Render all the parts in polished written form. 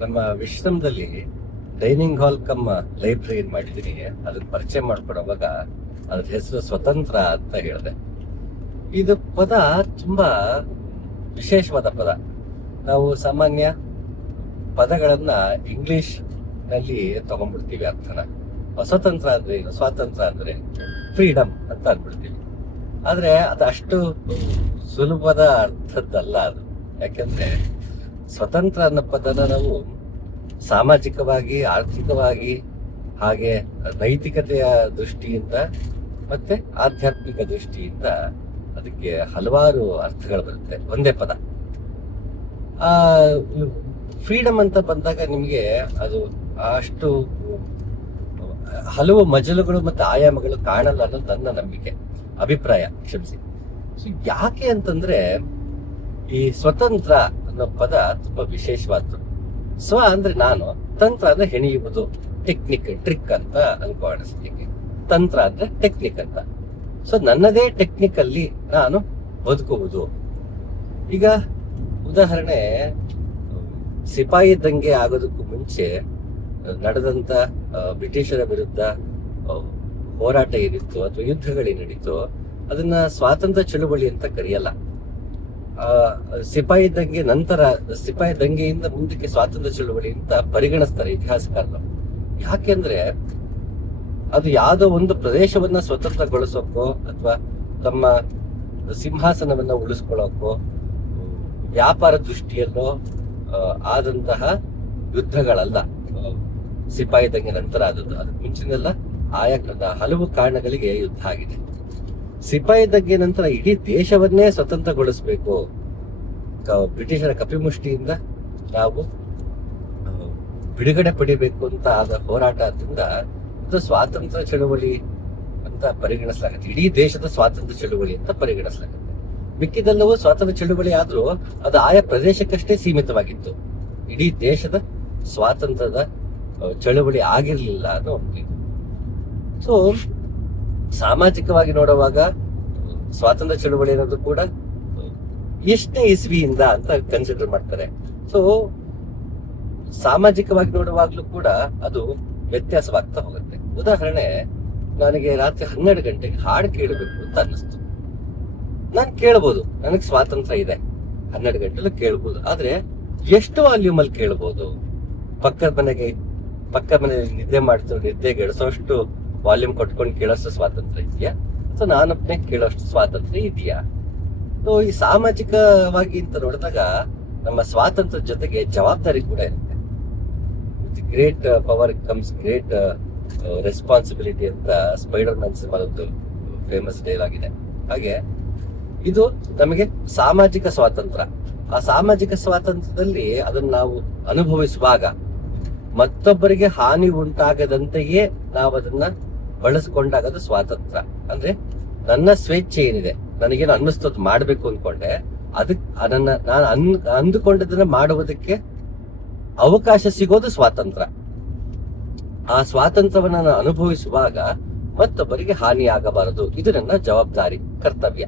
ನಮ್ಮ ವಿಶ್ರಮದಲ್ಲಿ dining hall come library ಮಾಡಿದ್ದೀನಿ. ಅದನ್ನ ಪರಿಚಯ ಮಾಡ್ಕೊಡುವಾಗ ಅದ್ರ ಹೆಸರು ಸ್ವತಂತ್ರ ಅಂತ ಹೇಳಿದೆ. ಇದು ಪದ ತುಂಬಾ ವಿಶೇಷವಾದ ಪದ. ನಾವು ಸಾಮಾನ್ಯ ಪದಗಳನ್ನ ಇಂಗ್ಲಿಷ್ ನಲ್ಲಿ ತಗೊಂಡ್ಬಿಡ್ತೀವಿ ಅರ್ಥನ. ಸ್ವತಂತ್ರ ಅಂದ್ರೆ ಏನು, ಸ್ವಾತಂತ್ರ್ಯ ಅಂದ್ರೆ ಫ್ರೀಡಮ್ ಅಂತ ಅಂದ್ಬಿಡ್ತೀವಿ. ಆದ್ರೆ ಅದು ಅಷ್ಟು ಸುಲಭದ ಅರ್ಥದ್ದಲ್ಲ ಅದು. ಯಾಕೆಂದ್ರೆ ಸ್ವತಂತ್ರ ಅನ್ನೋ ಪದನ ನಾವು ಸಾಮಾಜಿಕವಾಗಿ, ಆರ್ಥಿಕವಾಗಿ, ಹಾಗೆ ನೈತಿಕತೆಯ ದೃಷ್ಟಿಯಿಂದ ಮತ್ತೆ ಆಧ್ಯಾತ್ಮಿಕ ದೃಷ್ಟಿಯಿಂದ ಅದಕ್ಕೆ ಹಲವಾರು ಅರ್ಥಗಳು ಬರುತ್ತೆ ಒಂದೇ ಪದ. ಆ ಫ್ರೀಡಮ್ ಅಂತ ಬಂದಾಗ ನಿಮ್ಗೆ ಅದು ಅಷ್ಟು ಹಲವು ಮಜಲುಗಳು ಮತ್ತೆ ಆಯಾಮಗಳು ಕಾಣಲ್ಲ ಅನ್ನೋದು ನನ್ನ ನಂಬಿಕೆ, ಅಭಿಪ್ರಾಯ, ಕ್ಷಮಿಸಿ. ಸೊ ಯಾಕೆ ಅಂತಂದ್ರೆ ಈ ಸ್ವತಂತ್ರ ಅನ್ನೋ ಪದ ತುಂಬಾ ವಿಶೇಷವಾದ್ದು. ಸ್ವ ಅಂದ್ರೆ ನಾನು, ತಂತ್ರ ಅಂದ್ರೆ ಹೆಣೆಯುವುದು, ಟ್ರಿಕ್ ಅಂತ ಅನ್ಕೋಣ ಸದ್ಯಕ್ಕೆ. ತಂತ್ರ ಅಂದ್ರೆ ಟೆಕ್ನಿಕ್ ಅಂತ. ಸೊ ನನ್ನದೇ ಟೆಕ್ನಿಕ್ ಅಲ್ಲಿ ನಾನು ಬದುಕುವುದು. ಈಗ ಉದಾಹರಣೆ, ಸಿಪಾಯಿ ದಂಗೆ ಆಗೋದಕ್ಕೂ ಮುಂಚೆ ನಡೆದಂತ ಬ್ರಿಟಿಷರ ವಿರುದ್ಧ ಹೋರಾಟ ಏನಿತ್ತು ಅಥವಾ ಯುದ್ಧಗಳೇನಿತ್ತು ಅದನ್ನ ಸ್ವಾತಂತ್ರ್ಯ ಚಳುವಳಿ ಅಂತ ಕರೆಯಲ್ಲ. ಸಿಪಾಯಿ ದಂಗೆಯಿಂದ ಮುಂದಕ್ಕೆ ಸ್ವಾತಂತ್ರ್ಯ ಚಳುವಳಿ ಅಂತ ಪರಿಗಣಿಸ್ತಾರೆ ಇತಿಹಾಸಕಾರರು. ಯಾಕೆಂದ್ರೆ ಅದು ಯಾವುದೋ ಒಂದು ಪ್ರದೇಶವನ್ನ ಸ್ವತಂತ್ರಗೊಳಿಸೋಕೋ ಅಥವಾ ತಮ್ಮ ಸಿಂಹಾಸನವನ್ನ ಉಳಿಸ್ಕೊಳ್ಳೋಕೋ ವ್ಯಾಪಾರ ದೃಷ್ಟಿಯಲ್ಲೋ ಆದಂತಹ ಯುದ್ಧಗಳಲ್ಲ. ಸಿಪಾಯಿ ದಂಗೆ ನಂತರ ಆದದ್ದು. ಅದಕ್ಕೆ ಮುಂಚಿನೆಲ್ಲ ಹಲವು ಕಾರಣಗಳಿಗೆ ಯುದ್ಧ ಆಗಿದೆ. ಸಿಪಾಯಿ ದಂಗೆ ನಂತರ ಇಡೀ ದೇಶವನ್ನೇ ಸ್ವತಂತ್ರಗೊಳಿಸ್ಬೇಕು, ಬ್ರಿಟಿಷರ ಕಪಿಮುಷ್ಟಿಯಿಂದ ನಾವು ಬಿಡುಗಡೆ ಪಡಿಬೇಕು ಅಂತ ಆದ ಹೋರಾಟದಿಂದ ಇದು ಸ್ವಾತಂತ್ರ್ಯ ಚಳುವಳಿ ಅಂತ ಪರಿಗಣಿಸಲಾಗುತ್ತೆ. ಇಡೀ ದೇಶದ ಸ್ವಾತಂತ್ರ್ಯ ಚಳುವಳಿ ಅಂತ ಪರಿಗಣಿಸಲಾಗುತ್ತೆ. ಮಿಕ್ಕಿದೆಲ್ಲವೂ ಸ್ವಾತಂತ್ರ್ಯ ಚಳುವಳಿ ಆದ್ರೂ ಅದು ಆಯಾ ಪ್ರದೇಶಕ್ಕಷ್ಟೇ ಸೀಮಿತವಾಗಿತ್ತು. ಇಡೀ ದೇಶದ ಸ್ವಾತಂತ್ರ್ಯದ ಚಳುವಳಿ ಆಗಿರ್ಲಿಲ್ಲ ಅನ್ನೋ ಒಂದು. ಸೊ ಸಾಮಾಜಿಕವಾಗಿ ನೋಡುವಾಗ ಸ್ವಾತಂತ್ರ್ಯ ಚಳುವಳಿ ಅನ್ನೋದು ಕೂಡ ಎಷ್ಟೇ ಇಸ್ವಿಯಿಂದ ಅಂತ ಕನ್ಸಿಡರ್ ಮಾಡ್ತಾರೆ. ಸೊ ಸಾಮಾಜಿಕವಾಗಿ ನೋಡುವಾಗ್ಲೂ ಕೂಡ ಅದು ವ್ಯತ್ಯಾಸವಾಗ್ತಾ ಹೋಗುತ್ತೆ. ಉದಾಹರಣೆ, ನನಗೆ ರಾತ್ರಿ 12 ಗಂಟೆಗೆ ಹಾಡು ಕೇಳಬೇಕು ಅಂತ ಅನ್ನಿಸ್ತು. ನಾನು ಕೇಳ್ಬೋದು, ನನಗೆ ಸ್ವಾತಂತ್ರ್ಯ ಇದೆ, 12 ಗಂಟೆಲ್ಲೂ ಕೇಳ್ಬೋದು. ಆದ್ರೆ ಎಷ್ಟು ವಾಲ್ಯೂಮ್ ಅಲ್ಲಿ ಕೇಳ್ಬೋದು? ಪಕ್ಕದ ಮನೆಯಲ್ಲಿ ನಿದ್ದೆ ಮಾಡ್ತಾರೆ, ನಿದ್ದೆಗೆ ಎಡಿಸೋಷ್ಟು ವಾಲ್ಯೂಮ್ ಕೊಟ್ಕೊಂಡು ಕೇಳೋಷ್ಟು ಸ್ವಾತಂತ್ರ್ಯ ಇದೆಯಾ ಅಥವಾ ನಾನೊಬ್ಬನೇ ಕೇಳೋಷ್ಟು ಸ್ವಾತಂತ್ರ್ಯ ಇದೆಯಾ? ಸೊ ಈ ಸಾಮಾಜಿಕವಾಗಿ ಅಂತ ನೋಡಿದಾಗ ನಮ್ಮ ಸ್ವಾತಂತ್ರ್ಯ ಜೊತೆಗೆ ಜವಾಬ್ದಾರಿ ಕೂಡ ಇರುತ್ತೆ. With great power comes great responsibility ಅಂತ ಸ್ಪೈಡರ್ ಮ್ಯಾನ್ ಸಿನಿಮಾದೊಂದು ಫೇಮಸ್ ಡೈಲಾಗ್ ಇದೆ. ಹಾಗೆ ಇದು ನಮಗೆ ಸಾಮಾಜಿಕ ಸ್ವಾತಂತ್ರ್ಯ. ಆ ಸಾಮಾಜಿಕ ಸ್ವಾತಂತ್ರ್ಯದಲ್ಲಿ ಅದನ್ನು ನಾವು ಅನುಭವಿಸುವಾಗ ಮತ್ತೊಬ್ಬರಿಗೆ ಹಾನಿ ಉಂಟಾಗದಂತೆಯೇ ನಾವು ಅದನ್ನ ಬಳಸ್ಕೊಂಡಾಗ ಅದು ಸ್ವಾತಂತ್ರ್ಯ. ಅಂದ್ರೆ ನನ್ನ ಸ್ವೇಚ್ಛೆ ಏನಿದೆ, ನನಗೇನು ಅನ್ನಿಸ್ತದ ಮಾಡ್ಬೇಕು ಅನ್ಕೊಂಡೆ, ನಾನು ಅಂದುಕೊಂಡದನ್ನ ಮಾಡುವುದಕ್ಕೆ ಅವಕಾಶ ಸಿಗೋದು ಸ್ವಾತಂತ್ರ್ಯ. ಆ ಸ್ವಾತಂತ್ರ್ಯವನ್ನ ನಾನು ಅನುಭವಿಸುವಾಗ ಮತ್ತೊಬ್ಬರಿಗೆ ಹಾನಿ ಆಗಬಾರದು. ಇದು ನನ್ನ ಜವಾಬ್ದಾರಿ, ಕರ್ತವ್ಯ.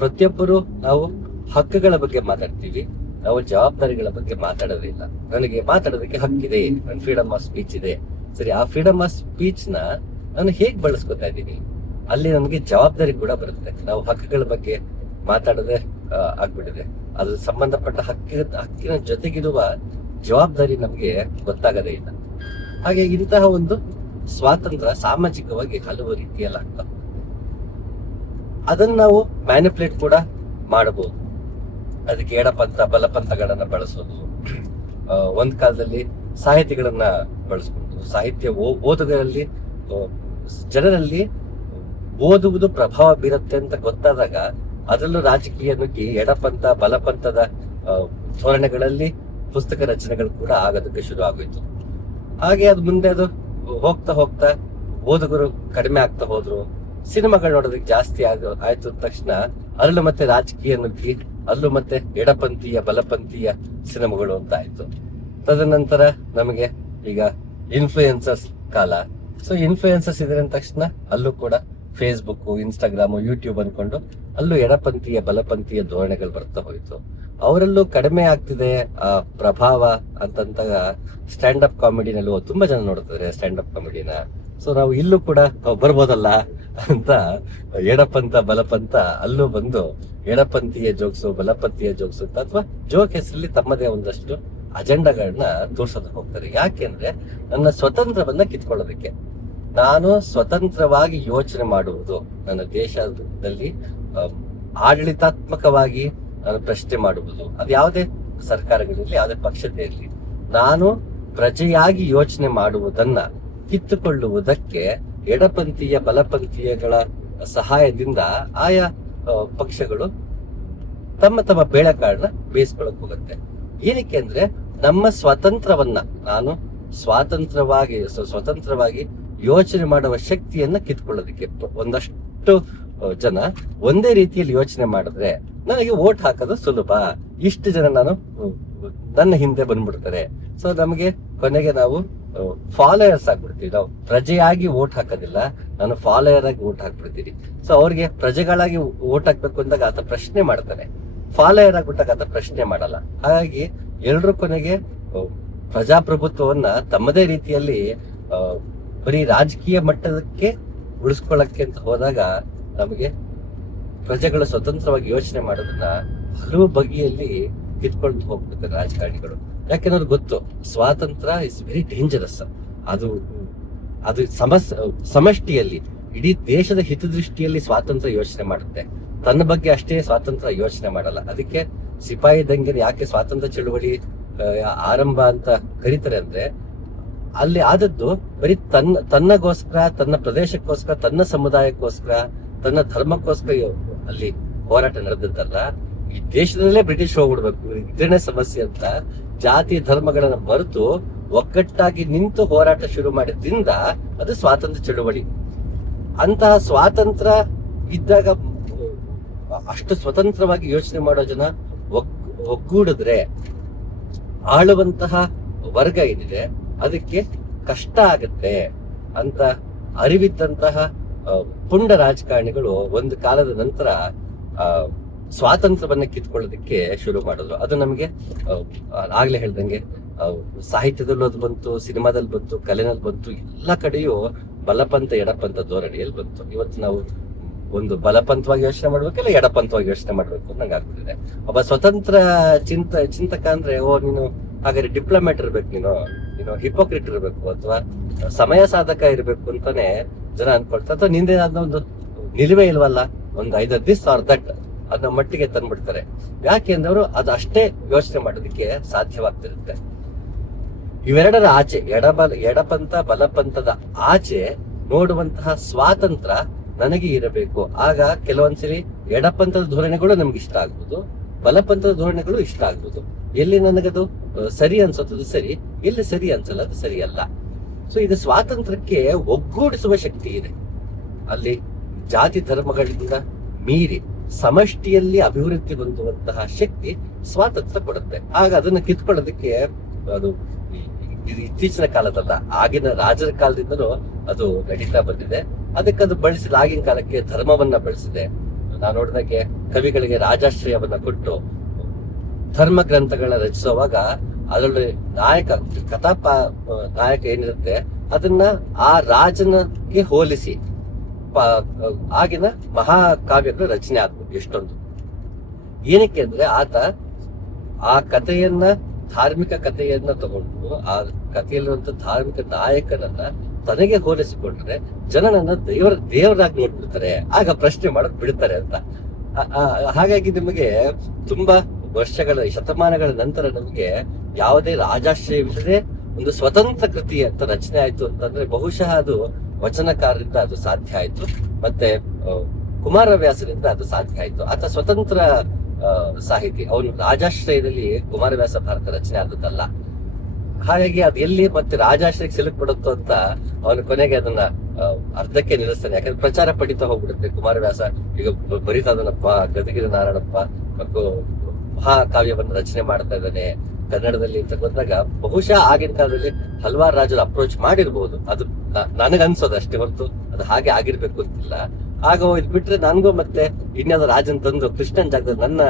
ಪ್ರತಿಯೊಬ್ಬರು ನಾವು ಹಕ್ಕುಗಳ ಬಗ್ಗೆ ಮಾತಾಡ್ತೀವಿ, ನಾವು ಜವಾಬ್ದಾರಿಗಳ ಬಗ್ಗೆ ಮಾತಾಡೋದಿಲ್ಲ. ನನಗೆ ಮಾತಾಡೋದಕ್ಕೆ ಹಕ್ಕಿದೆ, ನನ್ನ ಫ್ರೀಡಮ್ ಆಫ್ ಸ್ಪೀಚ್ ಇದೆ. ಸರಿ, ಆ ಫ್ರೀಡಮ್ ಆಫ್ ಸ್ಪೀಚ್ ನ ನಾನು ಹೇಗ್ ಬಳಸ್ಕೊತಾ ಇದ್ದೀನಿ, ಅಲ್ಲಿ ನಮಗೆ ಜವಾಬ್ದಾರಿ ಕೂಡ ಬರುತ್ತೆ. ನಾವು ಹಕ್ಕುಗಳ ಬಗ್ಗೆ ಮಾತಾಡದೆ ಆಗ್ಬಿಟ್ಟಿದೆ, ಅದ್ರ ಸಂಬಂಧಪಟ್ಟ ಹಕ್ಕಿನ ಜೊತೆಗಿರುವ ಜವಾಬ್ದಾರಿ ನಮ್ಗೆ ಗೊತ್ತಾಗದೇ ಇಲ್ಲ. ಹಾಗೆ ಇಂತಹ ಒಂದು ಸ್ವಾತಂತ್ರ್ಯ ಸಾಮಾಜಿಕವಾಗಿ ಹಲವು ರೀತಿಯಲ್ಲಿ ಆಗ್ತಾ ಹೋಗುತ್ತೆ. ಅದನ್ನ ನಾವು ಮ್ಯಾನಿಪುಲೇಟ್ ಕೂಡ ಮಾಡಬಹುದು. ಅದಕ್ಕೆ ಎಡಪಂಥ ಬಲಪಂಥಗಳನ್ನ ಬಳಸೋದು. ಒಂದ್ ಕಾಲದಲ್ಲಿ ಸಾಹಿತಿಗಳನ್ನ ಬಳಸ್ಕೊಂಡು ಸಾಹಿತ್ಯ ಓದುಗರಲ್ಲಿ, ಜನರಲ್ಲಿ ಓದುವುದು ಪ್ರಭಾವ ಬೀರುತ್ತೆ ಅಂತ ಗೊತ್ತಾದಾಗ ಅದರಲ್ಲೂ ರಾಜಕೀಯ ನುಗ್ಗಿ ಎಡಪಂಥ ಬಲಪಂಥದ ಧೋರಣೆಗಳಲ್ಲಿ ಪುಸ್ತಕ ರಚನೆಗಳು ಕೂಡ ಆಗೋದಕ್ಕೆ ಶುರು ಆಗೋಯ್ತು. ಹಾಗೆ ಅದು ಮುಂದೆ ಅದು ಹೋಗ್ತಾ ಹೋಗ್ತಾ ಓದುಗರು ಕಡಿಮೆ ಆಗ್ತಾ ಹೋದ್ರು. ಸಿನಿಮಾಗಳು ನೋಡೋದಕ್ಕೆ ಜಾಸ್ತಿ ಆಯ್ತು ತಕ್ಷಣ ಅಲ್ಲೂ ಮತ್ತೆ ರಾಜಕೀಯ ನುಗ್ಗಿ ಅಲ್ಲೂ ಮತ್ತೆ ಎಡಪಂಥೀಯ ಬಲಪಂಥೀಯ ಸಿನಿಮಾಗಳು ಅಂತ ಆಯ್ತು. ತದನಂತರ ನಮಗೆ ಈಗ ಇನ್ಫ್ಲೂಯೆನ್ಸರ್ಸ್ ಕಾಲ. ಸೊ ಇನ್ಫ್ಲೂಯೆನ್ಸರ್ಸ್ ಇದ್ರೆ ಅಂದ ತಕ್ಷಣ ಅಲ್ಲೂ ಕೂಡ ಫೇಸ್ಬುಕ್, ಇನ್ಸ್ಟಾಗ್ರಾಮು, ಯೂಟ್ಯೂಬ್ ಅನ್ಕೊಂಡು ಅಲ್ಲೂ ಎಡಪಂಥೀಯ ಬಲಪಂಥೀಯ ಧೋರಣೆಗಳು ಬರ್ತಾ ಹೋಯ್ತು. ಅವರಲ್ಲೂ ಕಡಿಮೆ ಆಗ್ತಿದೆ ಆ ಪ್ರಭಾವ ಅಂತಂತ ಸ್ಟ್ಯಾಂಡ್ ಅಪ್ ಕಾಮಿಡಿನಲ್ಲೂ ತುಂಬಾ ಜನ ನೋಡ್ತಾರೆ ಸ್ಟ್ಯಾಂಡ್ ಅಪ್ ಕಾಮಿಡಿನ. ಸೊ ನಾವು ಇಲ್ಲೂ ಕೂಡ ಬರ್ಬೋದಲ್ಲ ಅಂತ ಎಡಪಂಥ ಬಲಪಂಥ ಅಲ್ಲೂ ಬಂದು ಎಡಪಂಥೀಯ ಜೋಕ್ಸು ಬಲಪಂಥೀಯ ಜೋಕ್ಸು ಅಂತ ಅಥವಾ ಜೋಕ್ ಹೆಸರಲ್ಲಿ ತಮ್ಮದೇ ಒಂದಷ್ಟು ಅಜೆಂಡಾಗಳನ್ನ ತೋರ್ಸೋದಕ್ಕೆ ಹೋಗ್ತಾರೆ. ಯಾಕೆಂದ್ರೆ ನನ್ನ ಸ್ವತಂತ್ರವನ್ನ ಕಿತ್ಕೊಳ್ಳೋದಕ್ಕೆ. ನಾನು ಸ್ವತಂತ್ರವಾಗಿ ಯೋಚನೆ ಮಾಡುವುದು, ನನ್ನ ದೇಶದಲ್ಲಿ ಆಡಳಿತಾತ್ಮಕವಾಗಿ ನಾನು ಪ್ರಶ್ನೆ ಮಾಡುವುದು, ಅದು ಯಾವುದೇ ಸರ್ಕಾರಗಳಿರಲಿ ಯಾವುದೇ ಪಕ್ಷದೇ ಇರಲಿ, ನಾನು ಪ್ರಜೆಯಾಗಿ ಯೋಚನೆ ಮಾಡುವುದನ್ನ ಕಿತ್ತುಕೊಳ್ಳುವುದಕ್ಕೆ ಎಡಪಂಥೀಯ ಬಲಪಂಥೀಯಗಳ ಸಹಾಯದಿಂದ ಆಯಾ ಪಕ್ಷಗಳು ತಮ್ಮ ತಮ್ಮ ಬೇಳೆಕಾಳನ್ನ ಬೇಯಿಸ್ಕೊಳಕ್ ಹೋಗುತ್ತೆ. ಏನಕ್ಕೆ ಅಂದ್ರೆ ನಮ್ಮ ಸ್ವತಂತ್ರವನ್ನ, ನಾನು ಸ್ವತಂತ್ರವಾಗಿ ಯೋಚನೆ ಮಾಡುವ ಶಕ್ತಿಯನ್ನ ಕಿತ್ಕೊಳ್ಳೋದಕ್ಕೆ. ಒಂದಷ್ಟು ಜನ ಒಂದೇ ರೀತಿಯಲ್ಲಿ ಯೋಚನೆ ಮಾಡಿದ್ರೆ ನನಗೆ ವೋಟ್ ಹಾಕೋದು ಸುಲಭ, ಇಷ್ಟು ಜನ ನನ್ನ ಹಿಂದೆ ಬಂದ್ಬಿಡ್ತಾರೆ. ಸೊ ನಮಗೆ ಕೊನೆಗೆ ನಾವು ಫಾಲೋಯರ್ಸ್ ಆಗ್ಬಿಡ್ತೀವಿ. ನಾವು ಪ್ರಜೆಯಾಗಿ ವೋಟ್ ಹಾಕೋದಿಲ್ಲ, ನಾನು ಫಾಲೋಯರ್ ಆಗಿ ವೋಟ್ ಹಾಕ್ಬಿಡ್ತೀನಿ. ಸೊ ಅವ್ರಿಗೆ ಪ್ರಜೆಗಳಾಗಿ ವೋಟ್ ಹಾಕ್ಬೇಕು ಅಂದಾಗ ಆತ ಪ್ರಶ್ನೆ ಮಾಡ್ತಾನೆ, ಫಾಲೋಯರ್ ಆಗ್ಬಿಟ್ಟಾಗ ಆತ ಪ್ರಶ್ನೆ ಮಾಡಲ್ಲ. ಹಾಗಾಗಿ ಎಲ್ರೂ ಕೊನೆಗೆ ಪ್ರಜಾಪ್ರಭುತ್ವವನ್ನ ತಮ್ಮದೇ ರೀತಿಯಲ್ಲಿ ಬರೀ ರಾಜಕೀಯ ಮಟ್ಟದಕ್ಕೆ ಉಳಿಸ್ಕೊಳ್ಳಕ್ಕೆ ಅಂತ ಹೋದಾಗ ನಮಗೆ ಪ್ರಜೆಗಳು ಸ್ವತಂತ್ರವಾಗಿ ಯೋಚನೆ ಮಾಡೋದನ್ನ ಹಲವು ಬಗೆಯಲ್ಲಿ ಕಿತ್ಕೊಂಡು ಹೋಗ್ಬಿಡ್ತಾರೆ ರಾಜಕಾರಣಿಗಳು. ಯಾಕೆಂದ್ರೆ ಗೊತ್ತು, ಸ್ವಾತಂತ್ರ್ಯ ಇಸ್ ವೆರಿ ಡೇಂಜರಸ್. ಅದು ಸಮಷ್ಟಿಯಲ್ಲಿ ಇಡೀ ದೇಶದ ಹಿತದೃಷ್ಟಿಯಲ್ಲಿ ಸ್ವಾತಂತ್ರ್ಯ ಯೋಚನೆ ಮಾಡುತ್ತೆ, ತನ್ನ ಬಗ್ಗೆ ಅಷ್ಟೇ ಸ್ವಾತಂತ್ರ್ಯ ಯೋಚನೆ ಮಾಡಲ್ಲ. ಅದಕ್ಕೆ ಸಿಪಾಯಿ ದಂಗೆ ಯಾಕೆ ಸ್ವಾತಂತ್ರ್ಯ ಚಳುವಳಿ ಆರಂಭ ಅಂತ ಕರೀತಾರೆ ಅಂದ್ರೆ, ಅಲ್ಲಿ ಆದದ್ದು ಬರೀ ತನ್ನಗೋಸ್ಕರ, ತನ್ನ ಪ್ರದೇಶಕ್ಕೋಸ್ಕರ, ತನ್ನ ಸಮುದಾಯಕ್ಕೋಸ್ಕರ, ತನ್ನ ಧರ್ಮಕ್ಕೋಸ್ಕರ ಅಲ್ಲಿ ಹೋರಾಟ ನಡೆದದ್ದಲ್ಲ. ಈ ದೇಶದಲ್ಲೇ ಬ್ರಿಟಿಷ್ ಹೋಗ್ಬಿಡ್ಬೇಕು, ಇದೇನೇ ಸಮಸ್ಯೆ ಅಂತ ಜಾತಿ ಧರ್ಮಗಳನ್ನ ಮರೆತು ಒಗ್ಗಟ್ಟಾಗಿ ನಿಂತು ಹೋರಾಟ ಶುರು ಮಾಡಿದ್ರಿಂದ ಅದು ಸ್ವಾತಂತ್ರ್ಯ ಚಳುವಳಿ. ಅಂತಹ ಸ್ವಾತಂತ್ರ್ಯ ಇದ್ದಾಗ ಅಷ್ಟು ಸ್ವತಂತ್ರವಾಗಿ ಯೋಚನೆ ಮಾಡೋ ಜನ ಒಗ್ಗೂಡಿದ್ರೆ ಆಳುವಂತಹ ವರ್ಗ ಏನಿದೆ ಅದಕ್ಕೆ ಕಷ್ಟ ಆಗತ್ತೆ ಅಂತ ಅರಿವಿದ್ದಂತಹ ಪುಂಡ ರಾಜಕಾರಣಿಗಳು ಒಂದು ಕಾಲದ ನಂತರ ಸ್ವಾತಂತ್ರ್ಯವನ್ನ ಕಿತ್ಕೊಳ್ಳೋದಕ್ಕೆ ಶುರು ಮಾಡಿದ್ರು. ಅದು ನಮಗೆ ಆಗ್ಲೇ ಹೇಳ್ದಂಗೆ ಸಾಹಿತ್ಯದಲ್ಲೂ ಅದು ಬಂತು, ಸಿನಿಮಾದಲ್ಲಿ ಬಂತು, ಕಲೆನಲ್ಲಿ ಬಂತು, ಎಲ್ಲ ಕಡೆಯೂ ಬಲಪಂಥ ಎಡಪಂಥ ಧೋರಣೆಯಲ್ಲಿ ಬಂತು. ಇವತ್ತು ನಾವು ಒಂದು ಬಲಪಂಥವಾಗಿ ಯೋಚನೆ ಮಾಡ್ಬೇಕಲ್ಲ ಎಡಪಂಥವಾಗಿ ಯೋಚನೆ ಮಾಡ್ಬೇಕು ನಂಗೆ ಆಗ್ತಿದೆ. ಒಬ್ಬ ಸ್ವತಂತ್ರ ಚಿಂತಕ ಅಂದ್ರೆ ನೀನು ಹಾಗಾದ್ರೆ ಡಿಪ್ಲೊಮ್ಯಾಟ್ ಇರ್ಬೇಕು, ನೀನು ಹಿಪೋಕ್ರಿಟ್ ಇರ್ಬೇಕು ಅಥವಾ ಸಮಯ ಸಾಧಕ ಇರ್ಬೇಕು ಅಂತಾನೆ ಜನ ಅನ್ಕೊಳ್ತಾರೆ. ಅಥವಾ ನಿಂದೆ ಅದನ್ನ ಒಂದು ನಿಲುವೇ ಇಲ್ವಲ್ಲ, ಒಂದು 5 ದಿವಸ ದಟ್ ಅದನ್ನ ಮಟ್ಟಿಗೆ ತಂದ್ಬಿಡ್ತಾರೆ. ಯಾಕೆಂದ್ರೆ ಅವರು ಅದು ಅಷ್ಟೇ ಯೋಚನೆ ಮಾಡೋದಕ್ಕೆ ಸಾಧ್ಯವಾಗ್ತಿರುತ್ತೆ. ಇವೆರಡರ ಆಚೆ, ಎಡಪಂಥ ಬಲಪಂಥದ ಆಚೆ ನೋಡುವಂತಹ ಸ್ವಾತಂತ್ರ್ಯ ನನಗೆ ಇರಬೇಕು. ಆಗ ಕೆಲವೊಂದ್ಸಲಿ ಎಡಪಂಥದ ಧೋರಣೆಗಳು ನಮ್ಗೆ ಇಷ್ಟ ಆಗ್ಬೋದು, ಬಲಪಂಥದ ಧೋರಣೆಗಳು ಇಷ್ಟ ಆಗ್ಬೋದು. ಎಲ್ಲಿ ನನಗದು ಸರಿ ಅನ್ಸೋದು ಸರಿ, ಎಲ್ಲಿ ಸರಿ ಅನ್ಸಲ್ಲ ಅದು ಸರಿ ಅಲ್ಲ. ಸೊ ಇದು ಸ್ವಾತಂತ್ರ್ಯಕ್ಕೆ ಒಗ್ಗೂಡಿಸುವ ಶಕ್ತಿ ಇದೆ. ಅಲ್ಲಿ ಜಾತಿ ಧರ್ಮಗಳಿಂದ ಮೀರಿ ಸಮಷ್ಟಿಯಲ್ಲಿ ಅಭಿವೃದ್ಧಿ ಹೊಂದುವಂತಹ ಶಕ್ತಿ ಸ್ವಾತಂತ್ರ್ಯ ಕೊಡುತ್ತೆ. ಆಗ ಅದನ್ನ ಕಿತ್ಕೊಳ್ಳೋದಕ್ಕೆ ಅದು ಇತ್ತೀಚಿನ ಕಾಲದಲ್ಲ, ಆಗಿನ ರಾಜರ ಕಾಲದಿಂದಲೂ ಅದು ನಡೀತಾ ಬಂದಿದೆ. ಅದಕ್ಕದು ಬಳಸಿದ ಆಗಿನ ಕಾಲಕ್ಕೆ ಧರ್ಮವನ್ನ ಬಳಸಿದೆ. ನಾವು ನೋಡಿದಾಗೆ ಕವಿಗಳಿಗೆ ರಾಜಾಶ್ರಯವನ್ನ ಕೊಟ್ಟು ಧರ್ಮ ಗ್ರಂಥಗಳನ್ನ ರಚಿಸುವಾಗ ಅದರಲ್ಲಿ ನಾಯಕ ಏನಿರುತ್ತೆ ಅದನ್ನ ಆ ರಾಜನಿಗೆ ಹೋಲಿಸಿ ಆಗಿನ ಮಹಾಕಾವ್ಯಗಳು ರಚನೆ ಆಗ್ಬೋದು ಎಷ್ಟೊಂದು. ಏನಕ್ಕೆ ಅಂದ್ರೆ ಆತ ಆ ಕಥೆಯನ್ನ, ಧಾರ್ಮಿಕ ಕಥೆಯನ್ನ ತಗೊಂಡು ಆ ಕಥೆಯಲ್ಲಿರುವಂತ ಧಾರ್ಮಿಕ ನಾಯಕನನ್ನ ತನಗೆ ಹೋಲಿಸಿಕೊಂಡ್ರೆ ಜನ ನನ್ನ ದೇವರಾಗಿ ನೋಡ್ಬಿಡ್ತಾರೆ, ಆಗ ಪ್ರಶ್ನೆ ಮಾಡಕ್ ಬಿಡ್ತಾರೆ ಅಂತ. ಹಾಗಾಗಿ ನಿಮಗೆ ತುಂಬಾ ವರ್ಷಗಳ, ಶತಮಾನಗಳ ನಂತರ ನಮಗೆ ಯಾವುದೇ ರಾಜಾಶ್ರಯವಿಲ್ಲದೆ ಒಂದು ಸ್ವತಂತ್ರ ಕೃತಿ ಅಂತ ರಚನೆ ಆಯ್ತು ಅಂತಂದ್ರೆ ಬಹುಶಃ ಅದು ವಚನಕಾರರಿಂದ ಅದು ಸಾಧ್ಯ ಆಯ್ತು, ಮತ್ತೆ ಕುಮಾರವ್ಯಾಸರಿಂದ ಅದು ಸಾಧ್ಯ ಆಯ್ತು. ಆತ ಸ್ವತಂತ್ರ ಸಾಹಿತಿ, ಅವನು ರಾಜಾಶ್ರಯದಲ್ಲಿ ಕುಮಾರವ್ಯಾಸ ಭಾರತ ರಚನೆ ಆದದ್ದಲ್ಲ. ಹಾಗಾಗಿ ಅದು ಎಲ್ಲಿ ಮತ್ತೆ ರಾಜಾಶ್ರಯಕ್ಕೆ ಸಿಲುಕ್ಬಿಡುತ್ತೋ ಅಂತ ಅವನು ಕೊನೆಗೆ ಅದನ್ನ ಅರ್ಧಕ್ಕೆ ನಿಲ್ಲಿಸ್ತಾನೆ. ಯಾಕಂದ್ರೆ ಪ್ರಚಾರ ಪಡಿತಾ ಹೋಗ್ಬಿಡುತ್ತೆ. ಕುಮಾರವ್ಯಾಸ ಈಗ ಬರಿತಾ ಇದನಪ್ಪ, ಗದಗಿರಿ ನಾರಾಯಣಪ್ಪ ಮಹಾಕಾವ್ಯವನ್ನು ರಚನೆ ಮಾಡ್ತಾ ಇದ್ದಾನೆ ಕನ್ನಡದಲ್ಲಿ ಅಂತ ಬಂದಾಗ ಬಹುಶಃ ಆಗಿನ ಕಾಲದಲ್ಲಿ ಹಲವಾರು ರಾಜರು ಅಪ್ರೋಚ್ ಮಾಡಿರ್ಬೋದು. ಅದು ನನಗನ್ಸೋದು ಅಷ್ಟೇ ಹೊರತು ಅದು ಹಾಗೆ ಆಗಿರ್ಬೇಕು ಅಂತಿಲ್ಲ. ಆಗ ಇದು ಬಿಟ್ರೆ ನನ್ಗೂ ಮತ್ತೆ ಇನ್ಯಾವುದೋ ರಾಜನ್ ತಂದು ಕೃಷ್ಣನ್ ಜಾಗದಲ್ಲಿ ನನ್ನ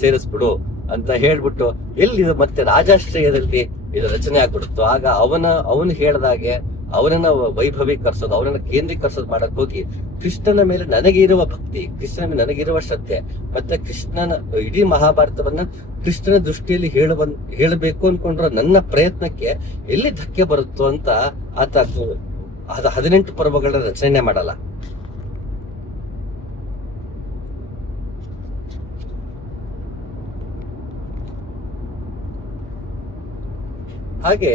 ಸೇರಿಸ್ಬಿಡು ಅಂತ ಹೇಳ್ಬಿಟ್ಟು ಎಲ್ಲಿ ಇದು ಮತ್ತೆ ರಾಜಾಶ್ರಯದಲ್ಲಿ ಇದು ರಚನೆ ಆಗ್ಬಿಡುತ್ತೋ ಆಗ ಅವನು ಹೇಳ್ದಾಗೆ ಅವನನ್ನ ವೈಭವೀಕರಿಸೋದು, ಅವನನ್ನ ಕೇಂದ್ರೀಕರಿಸೋದು ಮಾಡಕ್ ಹೋಗಿ ಕೃಷ್ಣನ ಮೇಲೆ ನನಗೆ ಇರುವ ಭಕ್ತಿ, ಕೃಷ್ಣನ ಮೇಲೆ ನನಗಿರುವ ಶ್ರದ್ಧೆ, ಮತ್ತೆ ಕೃಷ್ಣನ ಇಡೀ ಮಹಾಭಾರತವನ್ನ ಕೃಷ್ಣನ ದೃಷ್ಟಿಯಲ್ಲಿ ಹೇಳಬೇಕು ಅನ್ಕೊಂಡ್ರ ನನ್ನ ಪ್ರಯತ್ನಕ್ಕೆ ಎಲ್ಲಿ ಧಕ್ಕೆ ಬರುತ್ತೋ ಅಂತ ಆತ 18 ಪರ್ವಗಳ ರಚನೆ ಮಾಡಲ್ಲ. ಹಾಗೆ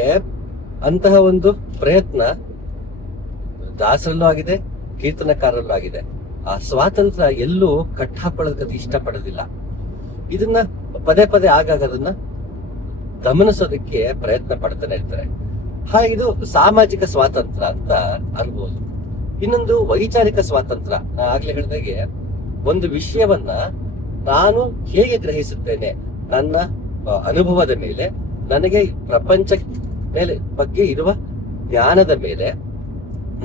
ಅಂತಹ ಒಂದು ಪ್ರಯತ್ನ ದಾಸರಲ್ಲೂ ಆಗಿದೆ, ಕೀರ್ತನಕಾರರಲ್ಲೂ ಆಗಿದೆ. ಆ ಸ್ವಾತಂತ್ರ್ಯ ಎಲ್ಲೂ ಕಟ್ಟಾಕೊಳ್ಳೋದಕ್ಕೆ ಇಷ್ಟಪಡೋದಿಲ್ಲ. ಇದನ್ನ ಪದೇ ಪದೇ ಆಗಾಗ ಅದನ್ನ ಗಮನಿಸೋದಕ್ಕೆ ಪ್ರಯತ್ನ ಪಡ್ತಾನೆ ಇರ್ತಾರೆ. ಇದು ಸಾಮಾಜಿಕ ಸ್ವಾತಂತ್ರ್ಯ ಅಂತ ಅನ್ಬೋದು. ಇನ್ನೊಂದು ವೈಚಾರಿಕ ಸ್ವಾತಂತ್ರ್ಯ. ನಾ ಆಗ್ಲೇ ಹೇಳಿದಾಗೆ ಒಂದು ವಿಷಯವನ್ನ ನಾನು ಹೇಗೆ ಗ್ರಹಿಸುತ್ತೇನೆ, ನನ್ನ ಅನುಭವದ ಮೇಲೆ, ನನಗೆ ಪ್ರಪಂಚ ಮೇಲೆ ಬಗ್ಗೆ ಇರುವ ಜ್ಞಾನದ ಮೇಲೆ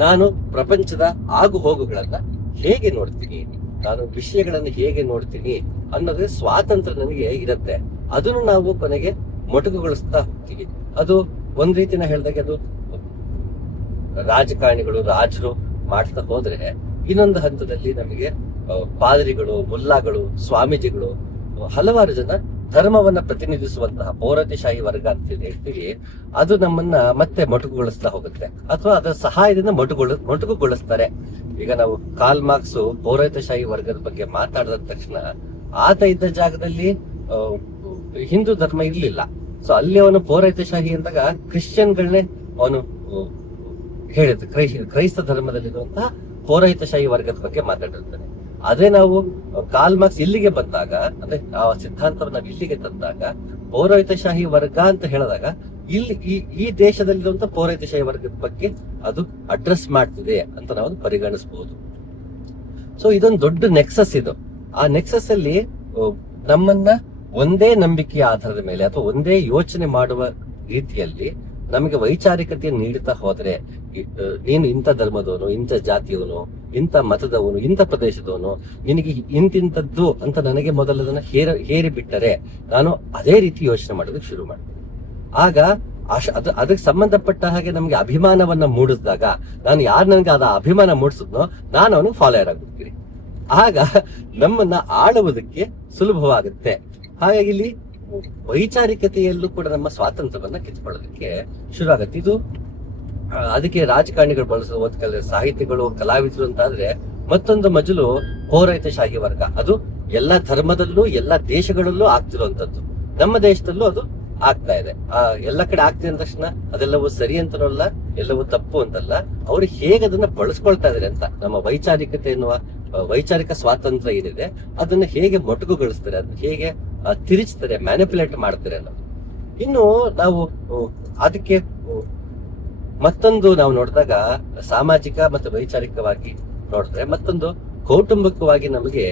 ನಾನು ಪ್ರಪಂಚದ ಆಗು ಹೋಗುಗಳನ್ನ ಹೇಗೆ ನೋಡ್ತೀನಿ, ನಾನು ವಿಷಯಗಳನ್ನು ಹೇಗೆ ನೋಡ್ತೀನಿ ಅನ್ನೋದೇ ಸ್ವಾತಂತ್ರ್ಯ ನನಗೆ ಇರುತ್ತೆ. ಅದನ್ನು ನಾವು ಕೊನೆಗೆ ಮೊಟಕುಗೊಳಿಸ್ತಾ ಹೋಗ್ತೀವಿ. ಅದು ಒಂದ್ ರೀತಿನ ಹೇಳಿದಾಗ ಅದು ರಾಜಕಾರಣಿಗಳು, ರಾಜರು ಮಾಡ್ತಾ ಹೋದ್ರೆ, ಇನ್ನೊಂದು ಹಂತದಲ್ಲಿ ನಮಗೆ ಪಾದರಿಗಳು, ಮುಲ್ಲಾಗಳು, ಸ್ವಾಮೀಜಿಗಳು, ಹಲವಾರು ಜನ ಧರ್ಮವನ್ನ ಪ್ರತಿನಿಧಿಸುವಂತಹ ಪೌರತ್ಯಶಾಹಿ ವರ್ಗ ಅಂತ ಹೇಳ್ತೀವಿ, ಅದು ನಮ್ಮನ್ನ ಮತ್ತೆ ಮೊಟಕುಗೊಳಿಸ್ತಾ ಹೋಗುತ್ತೆ, ಅಥವಾ ಅದರ ಸಹಾಯದಿಂದ ಮೊಟಕುಗೊಳಿಸ್ತಾರೆ. ಈಗ ನಾವು ಕಾರ್ಲ್ ಮಾರ್ಕ್ಸ್ ಪೌರತ್ಯಶಾಹಿ ವರ್ಗದ ಬಗ್ಗೆ ಮಾತಾಡಿದ ತಕ್ಷಣ ಆತ ಇದ್ದ ಜಾಗದಲ್ಲಿ ಹಿಂದೂ ಧರ್ಮ ಇರ್ಲಿಲ್ಲ. ಸೊ ಅಲ್ಲಿ ಅವನು ಪೌರತ್ಯಶಾಹಿ ಅಂದಾಗ ಕ್ರಿಶ್ಚಿಯನ್ಗಳನ್ನೇ ಅವನು ಹೇಳಿದ, ಕ್ರೈಸ್ತ ಧರ್ಮದಲ್ಲಿರುವಂತಹ ಪೌರಹಿತಶಾಹಿ ವರ್ಗದ ಬಗ್ಗೆ ಮಾತಾಡಿರ್ತಾನೆ. ಅದೇ ನಾವು ಕಾರ್ಲ್ ಮಾರ್ಕ್ಸ್ ಇಲ್ಲಿಗೆ ಬಂದಾಗ, ಅಂದ್ರೆ ಆ ಸಿದ್ಧಾಂತವನ್ನ ಇಲ್ಲಿಗೆ ತಂದಾಗ ಪೌರಹಿತಶಾಹಿ ವರ್ಗ ಅಂತ ಹೇಳಿದಾಗ ಇಲ್ಲಿ ಈ ದೇಶದಲ್ಲಿರುವಂತ ಪೌರಹಿತಶಾಹಿ ವರ್ಗದ ಬಗ್ಗೆ ಅದು ಅಡ್ರೆಸ್ ಮಾಡ್ತಿದೆ ಅಂತ ನಾವು ಪರಿಗಣಿಸಬಹುದು. ಸೊ ಇದೊಂದು ದೊಡ್ಡ ನೆಕ್ಸಸ್ ಇದು. ಆ ನೆಕ್ಸಸ್ ಅಲ್ಲಿ ನಮ್ಮನ್ನ ಒಂದೇ ನಂಬಿಕೆಯ ಆಧಾರದ ಮೇಲೆ ಅಥವಾ ಒಂದೇ ಯೋಚನೆ ಮಾಡುವ ರೀತಿಯಲ್ಲಿ ನಮಗೆ ವೈಚಾರಿಕತೆಯನ್ನು ನೀಡುತ್ತಾ ಹೋದ್ರೆ, ನೀನು ಇಂಥ ಧರ್ಮದವನು, ಇಂಥ ಜಾತಿಯವನು, ಇಂಥ ಮತದವನು, ಇಂಥ ಪ್ರದೇಶದವನು, ನಿನಗೆ ಇಂತಿಂಥದ್ದು ಅಂತ ನನಗೆ ಮೊದಲದನ್ನ ಹೇರಿ ಬಿಟ್ಟರೆ ನಾನು ಅದೇ ರೀತಿ ಯೋಚನೆ ಮಾಡೋದಕ್ಕೆ ಶುರು ಮಾಡ್ತೀನಿ. ಆಗ ಅದಕ್ಕೆ ಸಂಬಂಧಪಟ್ಟ ಹಾಗೆ ನಮ್ಗೆ ಅಭಿಮಾನವನ್ನ ಮೂಡಿಸಿದಾಗ, ನಾನು ಯಾರು ನನಗೆ ಅದ ಅಭಿಮಾನ ಮೂಡಿಸಿದ್ನೋ ನಾನು ಅವನಿಗೆ ಫಾಲೋಯರ್ ಆಗ್ಬಿಡ್ತೀನಿ. ಆಗ ನಮ್ಮನ್ನ ಆಳುವುದಕ್ಕೆ ಸುಲಭವಾಗುತ್ತೆ. ಹಾಗಾಗಿ ಇಲ್ಲಿ ವೈಚಾರಿಕತೆಯಲ್ಲೂ ಕೂಡ ನಮ್ಮ ಸ್ವಾತಂತ್ರ್ಯವನ್ನ ಕಿತ್ಕೊಳ್ಳೋದಕ್ಕೆ ಶುರು ಆಗತ್ತೆ. ಇದು ಅದಕ್ಕೆ ರಾಜಕಾರಣಿಗಳು ಬಳಸುವ ಸಾಹಿತಿಗಳು, ಕಲಾವಿದರು ಅಂತಾದ್ರೆ ಮತ್ತೊಂದು ಮಜಲು ಪೌರಹಿತಶಾಹಿ ವರ್ಗ. ಅದು ಎಲ್ಲ ಧರ್ಮದಲ್ಲೂ ಎಲ್ಲ ದೇಶಗಳಲ್ಲೂ ಆಗ್ತಿರುವಂತದ್ದು. ನಮ್ಮ ದೇಶದಲ್ಲೂ ಅದು ಆಗ್ತಾ ಇದೆ. ಎಲ್ಲ ಕಡೆ ಆಗ್ತಿದೆ ಅಂದ ತಕ್ಷಣ ಅದೆಲ್ಲವೂ ಸರಿ ಅಂತನಲ್ಲ, ಎಲ್ಲವೂ ತಪ್ಪು ಅಂತಲ್ಲ. ಅವ್ರು ಹೇಗೆ ಅದನ್ನ ಬಳಸ್ಕೊಳ್ತಾ ಇದಾರೆ ಅಂತ, ನಮ್ಮ ವೈಚಾರಿಕತೆ ಎನ್ನುವ ವೈಚಾರಿಕ ಸ್ವಾತಂತ್ರ್ಯ ಏನಿದೆ ಅದನ್ನ ಹೇಗೆ ಮೊಟಕುಗೊಳಿಸ್ತಾರೆ, ಅದನ್ನ ಹೇಗೆ ತಿರುಚ್ತಾರೆ, ಮ್ಯಾನಿಪುಲೇಟ್ ಮಾಡ್ತಾರೆ ಅನ್ನೋದು. ಇನ್ನು ನಾವು ಅದಕ್ಕೆ ಮತ್ತೊಂದು ನಾವು ನೋಡಿದಾಗ ಸಾಮಾಜಿಕ ಮತ್ತು ವೈಚಾರಿಕವಾಗಿ ನೋಡಿದ್ರೆ, ಮತ್ತೊಂದು ಕೌಟುಂಬಿಕವಾಗಿ ನಮಗೆ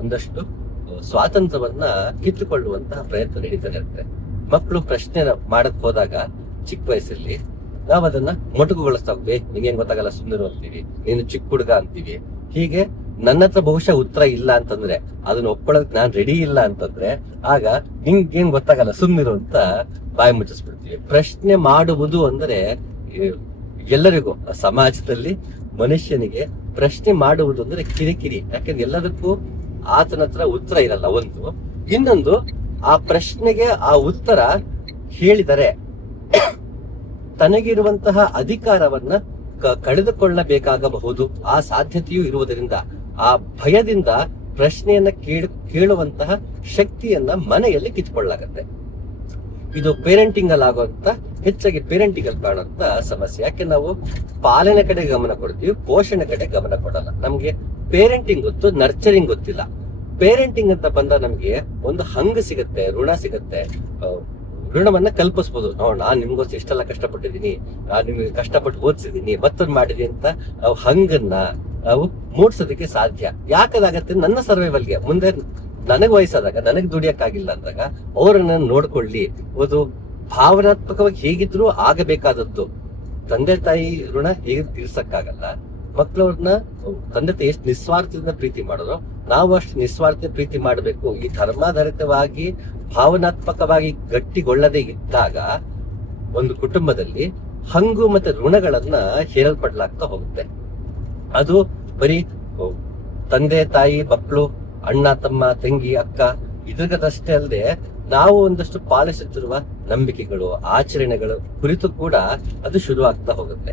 ಒಂದಷ್ಟು ಸ್ವಾತಂತ್ರ್ಯವನ್ನ ಕಿತ್ತುಕೊಳ್ಳುವಂತಹ ಪ್ರಯತ್ನ ನಡೀತಾನೆ ಇರುತ್ತೆ. ಮಕ್ಕಳು ಪ್ರಶ್ನೆ ಮಾಡಕ್ ಹೋದಾಗ ಚಿಕ್ಕ ವಯಸ್ಸಲ್ಲಿ ನಾವ್ ಅದನ್ನ ಮೊಟಕುಗೊಳಿಸ್ತಾ ಹೋಗ್ಬೇಕು. ನಿಂಗೇನ್ ಗೊತ್ತಾಗಲ್ಲ, ಸುಮ್ಮನೆ ಅಂತೀವಿ, ನೀನು ಚಿಕ್ಕ ಹುಡುಗ ಅಂತೀವಿ. ಹೀಗೆ ನನ್ನ ಹತ್ರ ಬಹುಶಃ ಉತ್ತರ ಇಲ್ಲ ಅಂತಂದ್ರೆ, ಅದನ್ನ ಒಪ್ಕೊಳ್ಳೋದಕ್ಕೆ ನಾನ್ ರೆಡಿ ಇಲ್ಲ ಅಂತಂದ್ರೆ, ಆಗ ನಿಂಗೇನ್ ಗೊತ್ತಾಗಲ್ಲ, ಸುಮ್ಮನಿರು ಅಂತ ಬಾಯಿ ಮುಚ್ಚಿಸ್ಬಿಡ್ತೀವಿ. ಪ್ರಶ್ನೆ ಮಾಡುವುದು ಅಂದ್ರೆ ಎಲ್ಲರಿಗೂ ಸಮಾಜದಲ್ಲಿ ಮನುಷ್ಯನಿಗೆ ಪ್ರಶ್ನೆ ಮಾಡುವುದು ಅಂದ್ರೆ ಕಿರಿಕಿರಿ. ಯಾಕಂದ್ರೆ ಎಲ್ಲದಕ್ಕೂ ಆತನ ಹತ್ರ ಉತ್ತರ ಇರಲ್ಲ. ಒಂದು, ಇನ್ನೊಂದು, ಆ ಪ್ರಶ್ನೆಗೆ ಆ ಉತ್ತರ ಹೇಳಿದರೆ ತನಗಿರುವಂತಹ ಅಧಿಕಾರವನ್ನ ಕಳೆದುಕೊಳ್ಳಬೇಕಾಗಬಹುದು. ಆ ಸಾಧ್ಯತೆಯೂ ಇರುವುದರಿಂದ, ಆ ಭಯದಿಂದ ಪ್ರಶ್ನೆಯನ್ನ ಕೇಳುವಂತಹ ಶಕ್ತಿಯನ್ನ ಮನೆಯಲ್ಲಿ ಕಿತ್ಕೊಳ್ಳಾಗತ್ತೆ. ಇದು ಪೇರೆಂಟಿಂಗ್ ಅಲ್ಲಿ ಆಗುವಂತ, ಹೆಚ್ಚಾಗಿ ಪೇರೆಂಟಿಂಗ್ ಅಲ್ಲಿ ಕಾಣುವಂತ ಸಮಸ್ಯೆ. ಯಾಕೆ ನಾವು ಪಾಲನೆ ಕಡೆ ಗಮನ ಕೊಡ್ತೀವಿ, ಪೋಷಣೆ ಕಡೆ ಗಮನ ಕೊಡಲ್ಲ. ನಮ್ಗೆ ಪೇರೆಂಟಿಂಗ್ ಗೊತ್ತು, ನರ್ಚರಿಂಗ್ ಗೊತ್ತಿಲ್ಲ. ಪೇರೆಂಟಿಂಗ್ ಅಂತ ಬಂದ ನಮ್ಗೆ ಒಂದು ಹಂಗ ಸಿಗತ್ತೆ, ಋಣ ಸಿಗತ್ತೆ, ಋಣವನ್ನ ಕಲ್ಪಿಸ್ಬೋದು. ನಾನ್ ನಿಮ್ಗೋಸ್ಕರ ಇಷ್ಟೆಲ್ಲ ಕಷ್ಟಪಟ್ಟಿದ್ದೀನಿ, ನಾನ್ ನಿಮ್ಗೆ ಕಷ್ಟಪಟ್ಟು ಓದಿಸಿದೀನಿ, ಮತ್ತೊಂದು ಮಾಡಿದೀನಿ ಅಂತ ನಾವು ಹಂಗನ್ನ ನಾವು ಮೂಡ್ಸೋದಕ್ಕೆ ಸಾಧ್ಯ. ಯಾಕದಾಗತ್ತೆ, ನನ್ನ ಸರ್ವೈವಲ್ಗೆ ಮುಂದೆ ನನಗ್ ವಯಸ್ಸಾದಾಗ, ನನಗ್ ದುಡಿಯಕ್ಕಾಗಿಲ್ಲ ಅಂದಾಗ ಅವ್ರನ್ನ ನೋಡ್ಕೊಳ್ಳಿ. ಒಂದು ಭಾವನಾತ್ಮಕವಾಗಿ ಹೇಗಿದ್ರು ಆಗಬೇಕಾದದ್ದು. ತಂದೆ ತಾಯಿ ಋಣ ಹೇಗೆ ತೀರ್ಸಕ್ಕಾಗಲ್ಲ. ಮಕ್ಕಳವ್ರನ್ನ ತಂದೆ ತಾಯಿ ಎಷ್ಟು ನಿಸ್ವಾರ್ಥದಿಂದ ಪ್ರೀತಿ ಮಾಡೋರು ನಾವು ಅಷ್ಟು ನಿಸ್ವಾರ್ಥ ಪ್ರೀತಿ ಮಾಡಬೇಕು. ಈ ಧರ್ಮಾಧಾರಿತವಾಗಿ ಭಾವನಾತ್ಮಕವಾಗಿ ಗಟ್ಟಿಗೊಳ್ಳದೆ ಇದ್ದಾಗ ಒಂದು ಕುಟುಂಬದಲ್ಲಿ ಹಂಗು ಮತ್ತೆ ಋಣಗಳನ್ನ ಹೇರಲ್ಪಡ್ಲಾಗ್ತಾ ಹೋಗುತ್ತೆ. ಅದು ಬರೀ ತಂದೆ ತಾಯಿ ಮಕ್ಕಳು, ಅಣ್ಣ ತಮ್ಮ ತಂಗಿ ಅಕ್ಕ ಇದ್ರಗದಷ್ಟೇ ಅಲ್ಲದೆ ನಾವು ಒಂದಷ್ಟು ಪಾಲಿಸುತ್ತಿರುವ ನಂಬಿಕೆಗಳು ಆಚರಣೆಗಳು ಕುರಿತು ಕೂಡ ಅದು ಶುರು ಆಗ್ತಾ ಹೋಗುತ್ತೆ.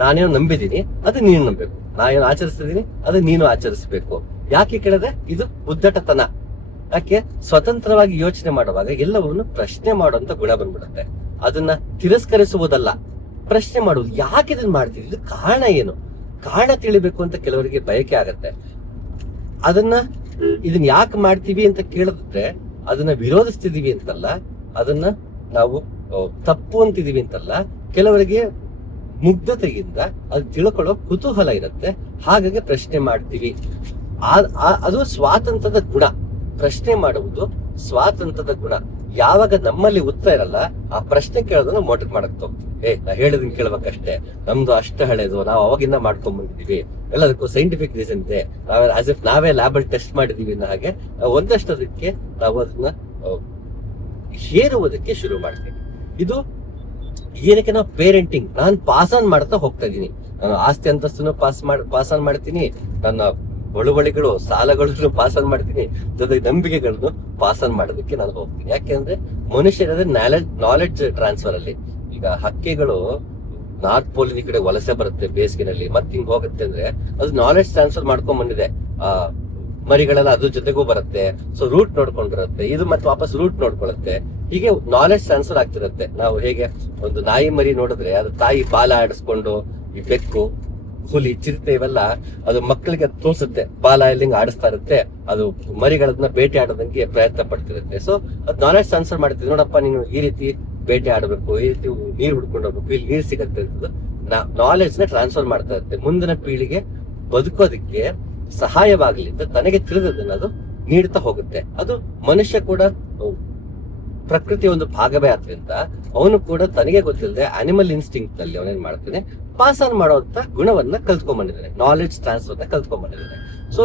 ನಾನೇನು ನಂಬಿದೀನಿ ಅದು ನೀನು ನಂಬಬೇಕು, ನಾನೇನು ಆಚರಿಸ್ತಿದ್ದೀನಿ ಅದು ನೀನು ಆಚರಿಸ್ಬೇಕು. ಯಾಕೆ ಕೇಳಿದ್ರೆ ಇದು ಉದ್ದಟತನ. ಯಾಕೆ ಸ್ವತಂತ್ರವಾಗಿ ಯೋಚನೆ ಮಾಡುವಾಗ ಎಲ್ಲವನ್ನು ಪ್ರಶ್ನೆ ಮಾಡುವಂತ ಗುಣ ಬಂದ್ಬಿಡುತ್ತೆ. ಅದನ್ನ ತಿರಸ್ಕರಿಸುವುದಲ್ಲ, ಪ್ರಶ್ನೆ ಮಾಡುವುದು. ಯಾಕೆ ಇದನ್ನ ಮಾಡ್ತೀವಿ, ಇದು ಕಾರಣ ಏನು, ಕಾರಣ ತಿಳಿಬೇಕು ಅಂತ ಕೆಲವರಿಗೆ ಬಯಕೆ ಆಗತ್ತೆ. ಇದನ್ನ ಯಾಕೆ ಮಾಡ್ತೀವಿ ಅಂತ ಕೇಳಿದ್ರೆ ಅದನ್ನ ವಿರೋಧಿಸ್ತಿದೀವಿ ಅಂತಲ್ಲ, ಅದನ್ನ ನಾವು ತಪ್ಪು ಅಂತಿದೀವಿ ಅಂತಲ್ಲ. ಕೆಲವರಿಗೆ ಮುಗ್ಧತೆಯಿಂದ ಅದು ತಿಳ್ಕೊಳ್ಳೋ ಕುತೂಹಲ ಇರುತ್ತೆ, ಹಾಗಾಗಿ ಪ್ರಶ್ನೆ ಮಾಡ್ತೀವಿ. ಅದು ಸ್ವಾತಂತ್ರ್ಯದ ಗುಣ. ಪ್ರಶ್ನೆ ಮಾಡುವುದು ಸ್ವಾತಂತ್ರ್ಯದ ಗುಣ. ಯಾವಾಗ ನಮ್ಮಲ್ಲಿ ಉತ್ತರ ಇರಲ್ಲ, ಆ ಪ್ರಶ್ನೆ ಕೇಳೋದನ್ನ ಮೋಟರ್ ಮಾಡಕ್ ಹೋಗ್ತೀವಿ. ನಾ ಹೇಳಿದನ್ ಕೇಳ್ಬೇಕಷ್ಟೇ, ನಮ್ದು ಅಷ್ಟು ಹಳೇದು, ನಾವು ಅವಾಗಿಂದ ಮಾಡ್ಕೊಂಡ್ ಬಂದಿದೀವಿ, ಎಲ್ಲದಕ್ಕೂ ಸೈಂಟಿಫಿಕ್ ರೀಸನ್ ಇದೆ, ಆಸ್ ಇಫ್ ನಾವೇ ಲ್ಯಾಬಲ್ ಟೆಸ್ಟ್ ಮಾಡಿದೀವಿ ಅನ್ನೋ ಹಾಗೆ ಒಂದಷ್ಟದಕ್ಕೆ ನಾವು ಅದನ್ನ ಹೇರುವುದಕ್ಕೆ ಶುರು ಮಾಡ್ತೀವಿ. ಇದು ಏನಕ್ಕೆ ನಾವು ಪೇರೆಂಟಿಂಗ್, ನಾನು ಪಾಸ್ ಆನ್ ಮಾಡ್ತಾ ಹೋಗ್ತಾ ಇದೀನಿ, ನಾನು ಆಸ್ತಿ ಅಂತಸ್ತನ್ನು ಪಾಸ್ ಆನ್ ಮಾಡ್ತೀನಿ, ನನ್ನ ಬಳುವಳಿಗಳು ಸಾಲಗಳನ್ನು ಪಾಸ್ ಆನ್ ಮಾಡ್ತೀನಿ, ಜೊತೆಗೆ ನಂಬಿಕೆಗಳನ್ನು ಪಾಸ್ ಆನ್ ಮಾಡೋದಕ್ಕೆ ನಾನು ಹೋಗ್ತೀನಿ. ಯಾಕೆಂದ್ರೆ ಮನುಷ್ಯರ ನಾಲೆಡ್ಜ್ ಟ್ರಾನ್ಸ್ಫರ್ ಅಲ್ಲಿ. ಈಗ ಹಕ್ಕಿಗಳು ನಾರ್ತ್ ಪೋಲಿನ ಕಡೆ ವಲಸೆ ಬರುತ್ತೆ ಬೇಸಿಗೆನಲ್ಲಿ, ಮತ್ತೆ ಹಿಂಗ್ ಹೋಗುತ್ತೆ ಅಂದ್ರೆ ಅದು ನಾಲೆಡ್ಜ್ ಟ್ರಾನ್ಸ್ಫರ್ ಮಾಡ್ಕೊಂಡ್ ಬಂದಿದೆ. ಮರಿಗಳೆಲ್ಲ ಅದ್ರ ಜೊತೆಗೂ ಬರುತ್ತೆ, ಸೊ ರೂಟ್ ನೋಡ್ಕೊಂಡಿರುತ್ತೆ, ಇದು ಮತ್ತೆ ವಾಪಸ್ ರೂಟ್ ನೋಡ್ಕೊಳ್ಳುತ್ತೆ. ಹೀಗೆ ನಾಲೆಡ್ಜ್ ಟ್ರಾನ್ಸ್ಫರ್ ಆಗ್ತಿರುತ್ತೆ. ನಾವು ಹೇಗೆ ಒಂದು ನಾಯಿ ಮರಿ ನೋಡಿದ್ರೆ ಅದು ತಾಯಿ ಬಾಲ ಆಡಿಸ್ಕೊಂಡು, ಈ ಬೆಕ್ಕು ಹುಲಿ ಚಿರತೆ ಇವೆಲ್ಲ ಅದು ಮಕ್ಕಳಿಗೆ ತೋರಿಸುತ್ತೆ, ಬಾಲ ಎಲ್ಲಿಂಗ್ ಆಡಿಸ್ತಾ ಇರುತ್ತೆ, ಅದು ಮರಿಗಳನ್ನ ಬೇಟೆ ಆಡೋದಂಗೆ ಪ್ರಯತ್ನ ಪಡ್ತಿರುತ್ತೆ. ಸೊ ಅದು ನಾಲೆಡ್ಜ್ ಟ್ರಾನ್ಸ್ಫರ್ ಮಾಡ್ತಿದ್ದೆ, ನೋಡಪ್ಪ ನೀನು ಈ ರೀತಿ ಬೇಟೆ ಆಡಬೇಕು, ಈ ರೀತಿ ನೀರ್ ಹುಡ್ಕೊಂಡು ಹೋಗ್ಬೇಕು, ಇಲ್ಲಿ ನೀರ್ ಸಿಗತ್ತೆ ಅಂತ ನಾಲೆಡ್ಜ್ ನ ಟ್ರಾನ್ಸ್ಫರ್ ಮಾಡ್ತಾ ಇರುತ್ತೆ. ಮುಂದಿನ ಪೀಳಿಗೆ ಬದುಕೋದಕ್ಕೆ ಸಹಾಯವಾಗಲಿ ಅಂತ ತನಗೆ ತಿಳಿದದನ್ನ ಅದು ನೀಡ್ತಾ ಹೋಗುತ್ತೆ. ಅದು ಮನುಷ್ಯ ಕೂಡ ಪ್ರಕೃತಿಯ ಒಂದು ಭಾಗವೇ ಆದ್ರಿಂದ ಅವನು ಕೂಡ ತನಗೆ ಗೊತ್ತಿಲ್ಲದೆ ಅನಿಮಲ್ ಇನ್ಸ್ಟಿಂಕ್ಟ್ ನಲ್ಲಿ ಅವನೇನ್ ಮಾಡ್ತಾನೆ, ಪಾಸ್ ಆನ್ ಮಾಡುವಂತ ಗುಣವನ್ನ ಕಲ್ತ್ಕೊಂಡ್ಬಂದಿದ್ದಾನೆ, ನಾಲೆಡ್ಜ್ ಟ್ರಾನ್ಸ್ಫರ್ ನ ಕಲ್ತ್ಕೊಂಡ್ಬಂದಿದ್ದಾನೆ. ಸೊ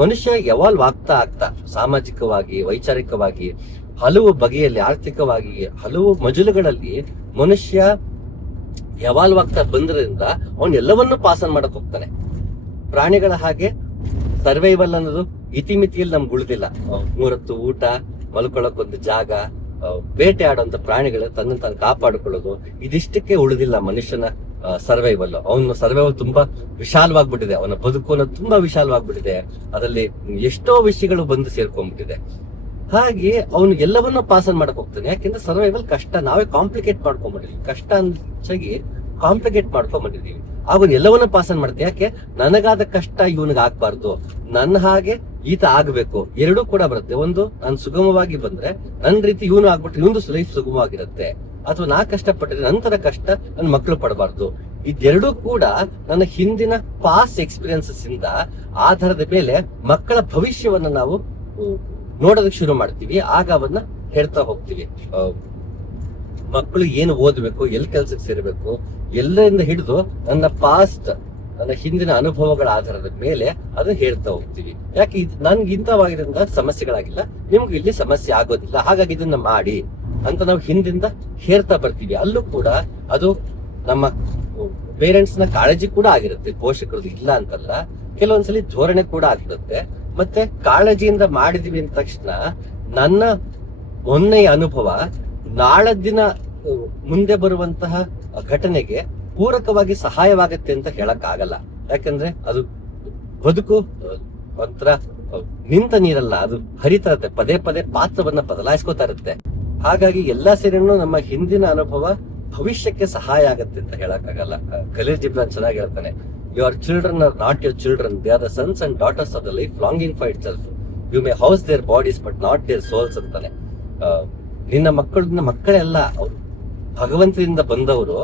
ಮನುಷ್ಯ ಎವಾಲ್ವ್ ಆಗ್ತಾ ಸಾಮಾಜಿಕವಾಗಿ ವೈಚಾರಿಕವಾಗಿ ಹಲವು ಬಗೆಯಲ್ಲಿ, ಆರ್ಥಿಕವಾಗಿ ಹಲವು ಮಜಲುಗಳಲ್ಲಿ ಮನುಷ್ಯ ಎವಾಲ್ವ್ ಆಗ್ತಾ ಬಂದ್ರಿಂದ ಅವನ್ ಎಲ್ಲವನ್ನೂ ಪಾಸ್ ಆನ್ ಮಾಡಕ್ ಹೋಗ್ತಾನೆ. ಪ್ರಾಣಿಗಳ ಹಾಗೆ ಸರ್ವೈವಲ್ ಅನ್ನೋದು ಇತಿಮಿತಿಯಲ್ಲಿ ನಮ್ಗೆ ಉಳಿದಿಲ್ಲ. 3 ಹೊತ್ತು ಊಟ, ಮಲ್ಕೊಳ್ಳೋಕ್ ಒಂದು ಜಾಗ, ಬೇಟೆ ಆಡುವಂತ ಪ್ರಾಣಿಗಳು ತನ್ನ ತಾನು ಕಾಪಾಡಿಕೊಳ್ಳೋದು, ಇದಿಷ್ಟಕ್ಕೆ ಉಳಿದಿಲ್ಲ ಮನುಷ್ಯನ ಸರ್ವೈವಲ್. ಅವನ ಸರ್ವೈವಲ್ ತುಂಬಾ ವಿಶಾಲವಾಗ್ಬಿಟ್ಟಿದೆ, ಅವನ ಬದುಕು ಅನ್ನೋದು ತುಂಬಾ ವಿಶಾಲವಾಗ್ಬಿಟ್ಟಿದೆ. ಅದರಲ್ಲಿ ಎಷ್ಟೋ ವಿಷಯಗಳು ಬಂದು ಸೇರ್ಕೊಂಡ್ಬಿಟ್ಟಿದೆ. ಹಾಗೆ ಅವನು ಎಲ್ಲವನ್ನೂ ಪಾಸ್ ಆನ್ ಮಾಡಕ್ ಹೋಗ್ತಾನೆ. ಯಾಕೆಂದ್ರೆ ಸರ್ವೈವಲ್ ಕಷ್ಟ, ನಾವೇ ಕಾಂಪ್ಲಿಕೇಟ್ ಮಾಡ್ಕೊಂಡ್ಬಿಟ್ಟಿದ್ವಿ, ಕಷ್ಟ ಹೆಚ್ಚಾಗಿ ಕಾಂಪ್ಲಿಕೇಟ್ ಮಾಡ್ಕೊಂಡ್ಬಂದಿದೀವಿ. ಅವನು ಎಲ್ಲವನ್ನೂ ಪಾಸ್ ಆನ್ ಮಾಡ್ತೀವಿ. ಯಾಕೆ, ನನಗಾದ ಕಷ್ಟ ಇವನಿಗೆ ಆಗ್ಬಾರ್ದು, ನನ್ನ ಹಾಗೆ ಈತ ಆಗ್ಬೇಕು. ಎರಡೂ ಕೂಡ ಬರುತ್ತೆ. ಒಂದು, ನಾನು ಸುಗಮವಾಗಿ ಬಂದ್ರೆ ನನ್ನ ರೀತಿ ಇವನು ಆಗ್ಬಿಟ್ರೆ ಇವನು ಲೈಫ್ ಸುಗಮವಾಗಿರುತ್ತೆ, ಅಥವಾ ನಾ ಕಷ್ಟಪಟ್ಟರೆ ನಂತರ ಕಷ್ಟ ನನ್ನ ಮಕ್ಕಳು ಪಡಬಾರ್ದು. ಇದೆರಡೂ ಕೂಡ ನನ್ನ ಹಿಂದಿನ ಪಾಸ್ಟ್ ಎಕ್ಸ್ಪೀರಿಯನ್ಸಸ್ ಇಂದ ಆಧಾರದ ಮೇಲೆ ಮಕ್ಕಳ ಭವಿಷ್ಯವನ್ನ ನಾವು ನೋಡೋದಕ್ಕೆ ಶುರು ಮಾಡ್ತೀವಿ. ಆಗ ಅವನ್ನ ಹೇಳ್ತಾ ಹೋಗ್ತೀವಿ. ಮಕ್ಕಳು ಏನು ಓದ್ಬೇಕು, ಎಲ್ಲಿ ಕೆಲ್ಸಕ್ಕೆ ಸೇರ್ಬೇಕು, ಎಲ್ಲರಿಂದ ಹಿಡಿದು ನನ್ನ ಪಾಸ್ಟ್, ನನ್ನ ಹಿಂದಿನ ಅನುಭವಗಳ ಆಧಾರದ ಮೇಲೆ ಅದನ್ನ ಹೇಳ್ತಾ ಹೋಗ್ತೀವಿ. ಯಾಕೆ ನನ್ಗೆ ಇಂಥವಾಗಿರೋದ್ರಿಂದ ಸಮಸ್ಯೆಗಳಾಗಿಲ್ಲ, ನಿಮ್ಗೆ ಇಲ್ಲಿ ಸಮಸ್ಯೆ ಆಗೋದಿಲ್ಲ, ಹಾಗಾಗಿ ಇದನ್ನ ಮಾಡಿ ಅಂತ ನಾವು ಹಿಂದಿಂದ ಹೇಳ್ತಾ ಬರ್ತೀವಿ. ಅಲ್ಲೂ ಕೂಡ ಅದು ನಮ್ಮ ಪೇರೆಂಟ್ಸ್ ನ ಕಾಳಜಿ ಕೂಡ ಆಗಿರುತ್ತೆ, ಪೋಷಕರದ್ದು ಇಲ್ಲ ಅಂತಲ್ಲ. ಕೆಲವೊಂದ್ಸಲಿ ಧೋರಣೆ ಕೂಡ ಆಗಿರುತ್ತೆ. ಮತ್ತೆ ಕಾಳಜಿಯಿಂದ ಮಾಡಿದೀವಿ ಅಂದ ತಕ್ಷಣ ನನ್ನ ಮೊನ್ನೆಯ ಅನುಭವ ನಾಳೆ ದಿನ ಮುಂದೆ ಬರುವಂತಹ ಘಟನೆಗೆ ಪೂರಕವಾಗಿ ಸಹಾಯವಾಗುತ್ತೆ ಅಂತ ಹೇಳಕ್ ಆಗಲ್ಲ. ಯಾಕಂದ್ರೆ ಅದು ಬದುಕು ಒಂಥರ ನಿಂತ ನೀರಲ್ಲ, ಅದು ಹರಿತಾ ಇರುತ್ತೆ, ಪದೇ ಪದೇ ಪಾತ್ರವನ್ನ ಬದಲಾಯಿಸ್ಕೋತಾ ಇರುತ್ತೆ. ಹಾಗಾಗಿ ಎಲ್ಲಾ ಸೇರಿನೂ ನಮ್ಮ ಹಿಂದಿನ ಅನುಭವ ಭವಿಷ್ಯಕ್ಕೆ ಸಹಾಯ ಆಗತ್ತೆ ಅಂತ ಹೇಳಕ್ ಆಗಲ್ಲ. ಖಲೀಲ್ ಜಿಬ್ರಾನ್ ಚೆನ್ನಾಗಿ ಹೇಳ್ತಾನೆ, your children are not your children, they are the sons and daughters of the life longing for itself, you may house their bodies but not their souls ಅಂತಾನೆ. ನಿನ್ನ ಮಕ್ಕಳೆಲ್ಲ ಅವರು ಭಗವಂತರಿಂದ ಬಂದವರು,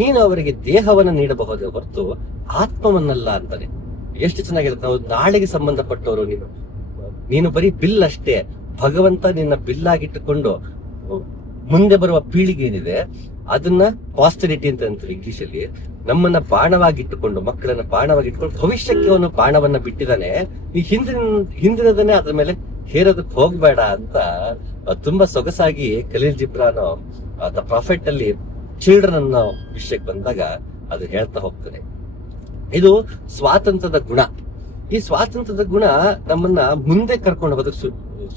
ನೀನು ಅವರಿಗೆ ದೇಹವನ್ನು ನೀಡಬಹುದೇ ಹೊರತು ಆತ್ಮವನ್ನಲ್ಲ ಅಂತಾನೆ. ಎಷ್ಟು ಚೆನ್ನಾಗಿರುತ್ತೆ. ನಾವು ನಾಳೆಗೆ ಸಂಬಂಧಪಟ್ಟವರು, ನೀನು ಬರೀ ಬಿಲ್ ಅಷ್ಟೇ. ಭಗವಂತ ನಿನ್ನ ಬಿಲ್ ಆಗಿಟ್ಟುಕೊಂಡು ಮುಂದೆ ಬರುವ ಪೀಳಿಗೆ ಏನಿದೆ ಅದನ್ನ ಪಾಸ್ಟರಿಟಿ ಅಂತ ಅಂತಾರೆ ಇಂಗ್ಲಿಷ್ ಅಲ್ಲಿ. ನಮ್ಮನ್ನ ಬಾಣವಾಗಿಟ್ಟುಕೊಂಡು, ಮಕ್ಕಳನ್ನ ಬಾಣವಾಗಿಟ್ಟುಕೊಂಡು ಭವಿಷ್ಯಕ್ಕೆ ಅವನು ಬಾಣವನ್ನ ಬಿಟ್ಟಿದ್ದಾನೆ, ಈ ಹಿಂದಿನದನ್ನೇ ಅದ್ರ ಮೇಲೆ ಹೇರೋದಕ್ಕೆ ಹೋಗ್ಬೇಡ ಅಂತ ತುಂಬಾ ಸೊಗಸಾಗಿ ಖಲೀಲ್ ಜಿಬ್ರಾನ್ ದ ಪ್ರಾಫಿಟ್ ಅಲ್ಲಿ ಚಿಲ್ಡ್ರನ್ ಅನ್ನೋ ವಿಷಯಕ್ಕೆ ಬಂದಾಗ ಅದು ಹೇಳ್ತಾ ಹೋಗ್ತದೆ. ಇದು ಸ್ವಾತಂತ್ರ್ಯದ ಗುಣ. ಈ ಸ್ವಾತಂತ್ರ್ಯದ ಗುಣ ನಮ್ಮನ್ನ ಮುಂದೆ ಕರ್ಕೊಂಡು ಹೋಗೋದಕ್ಕೆ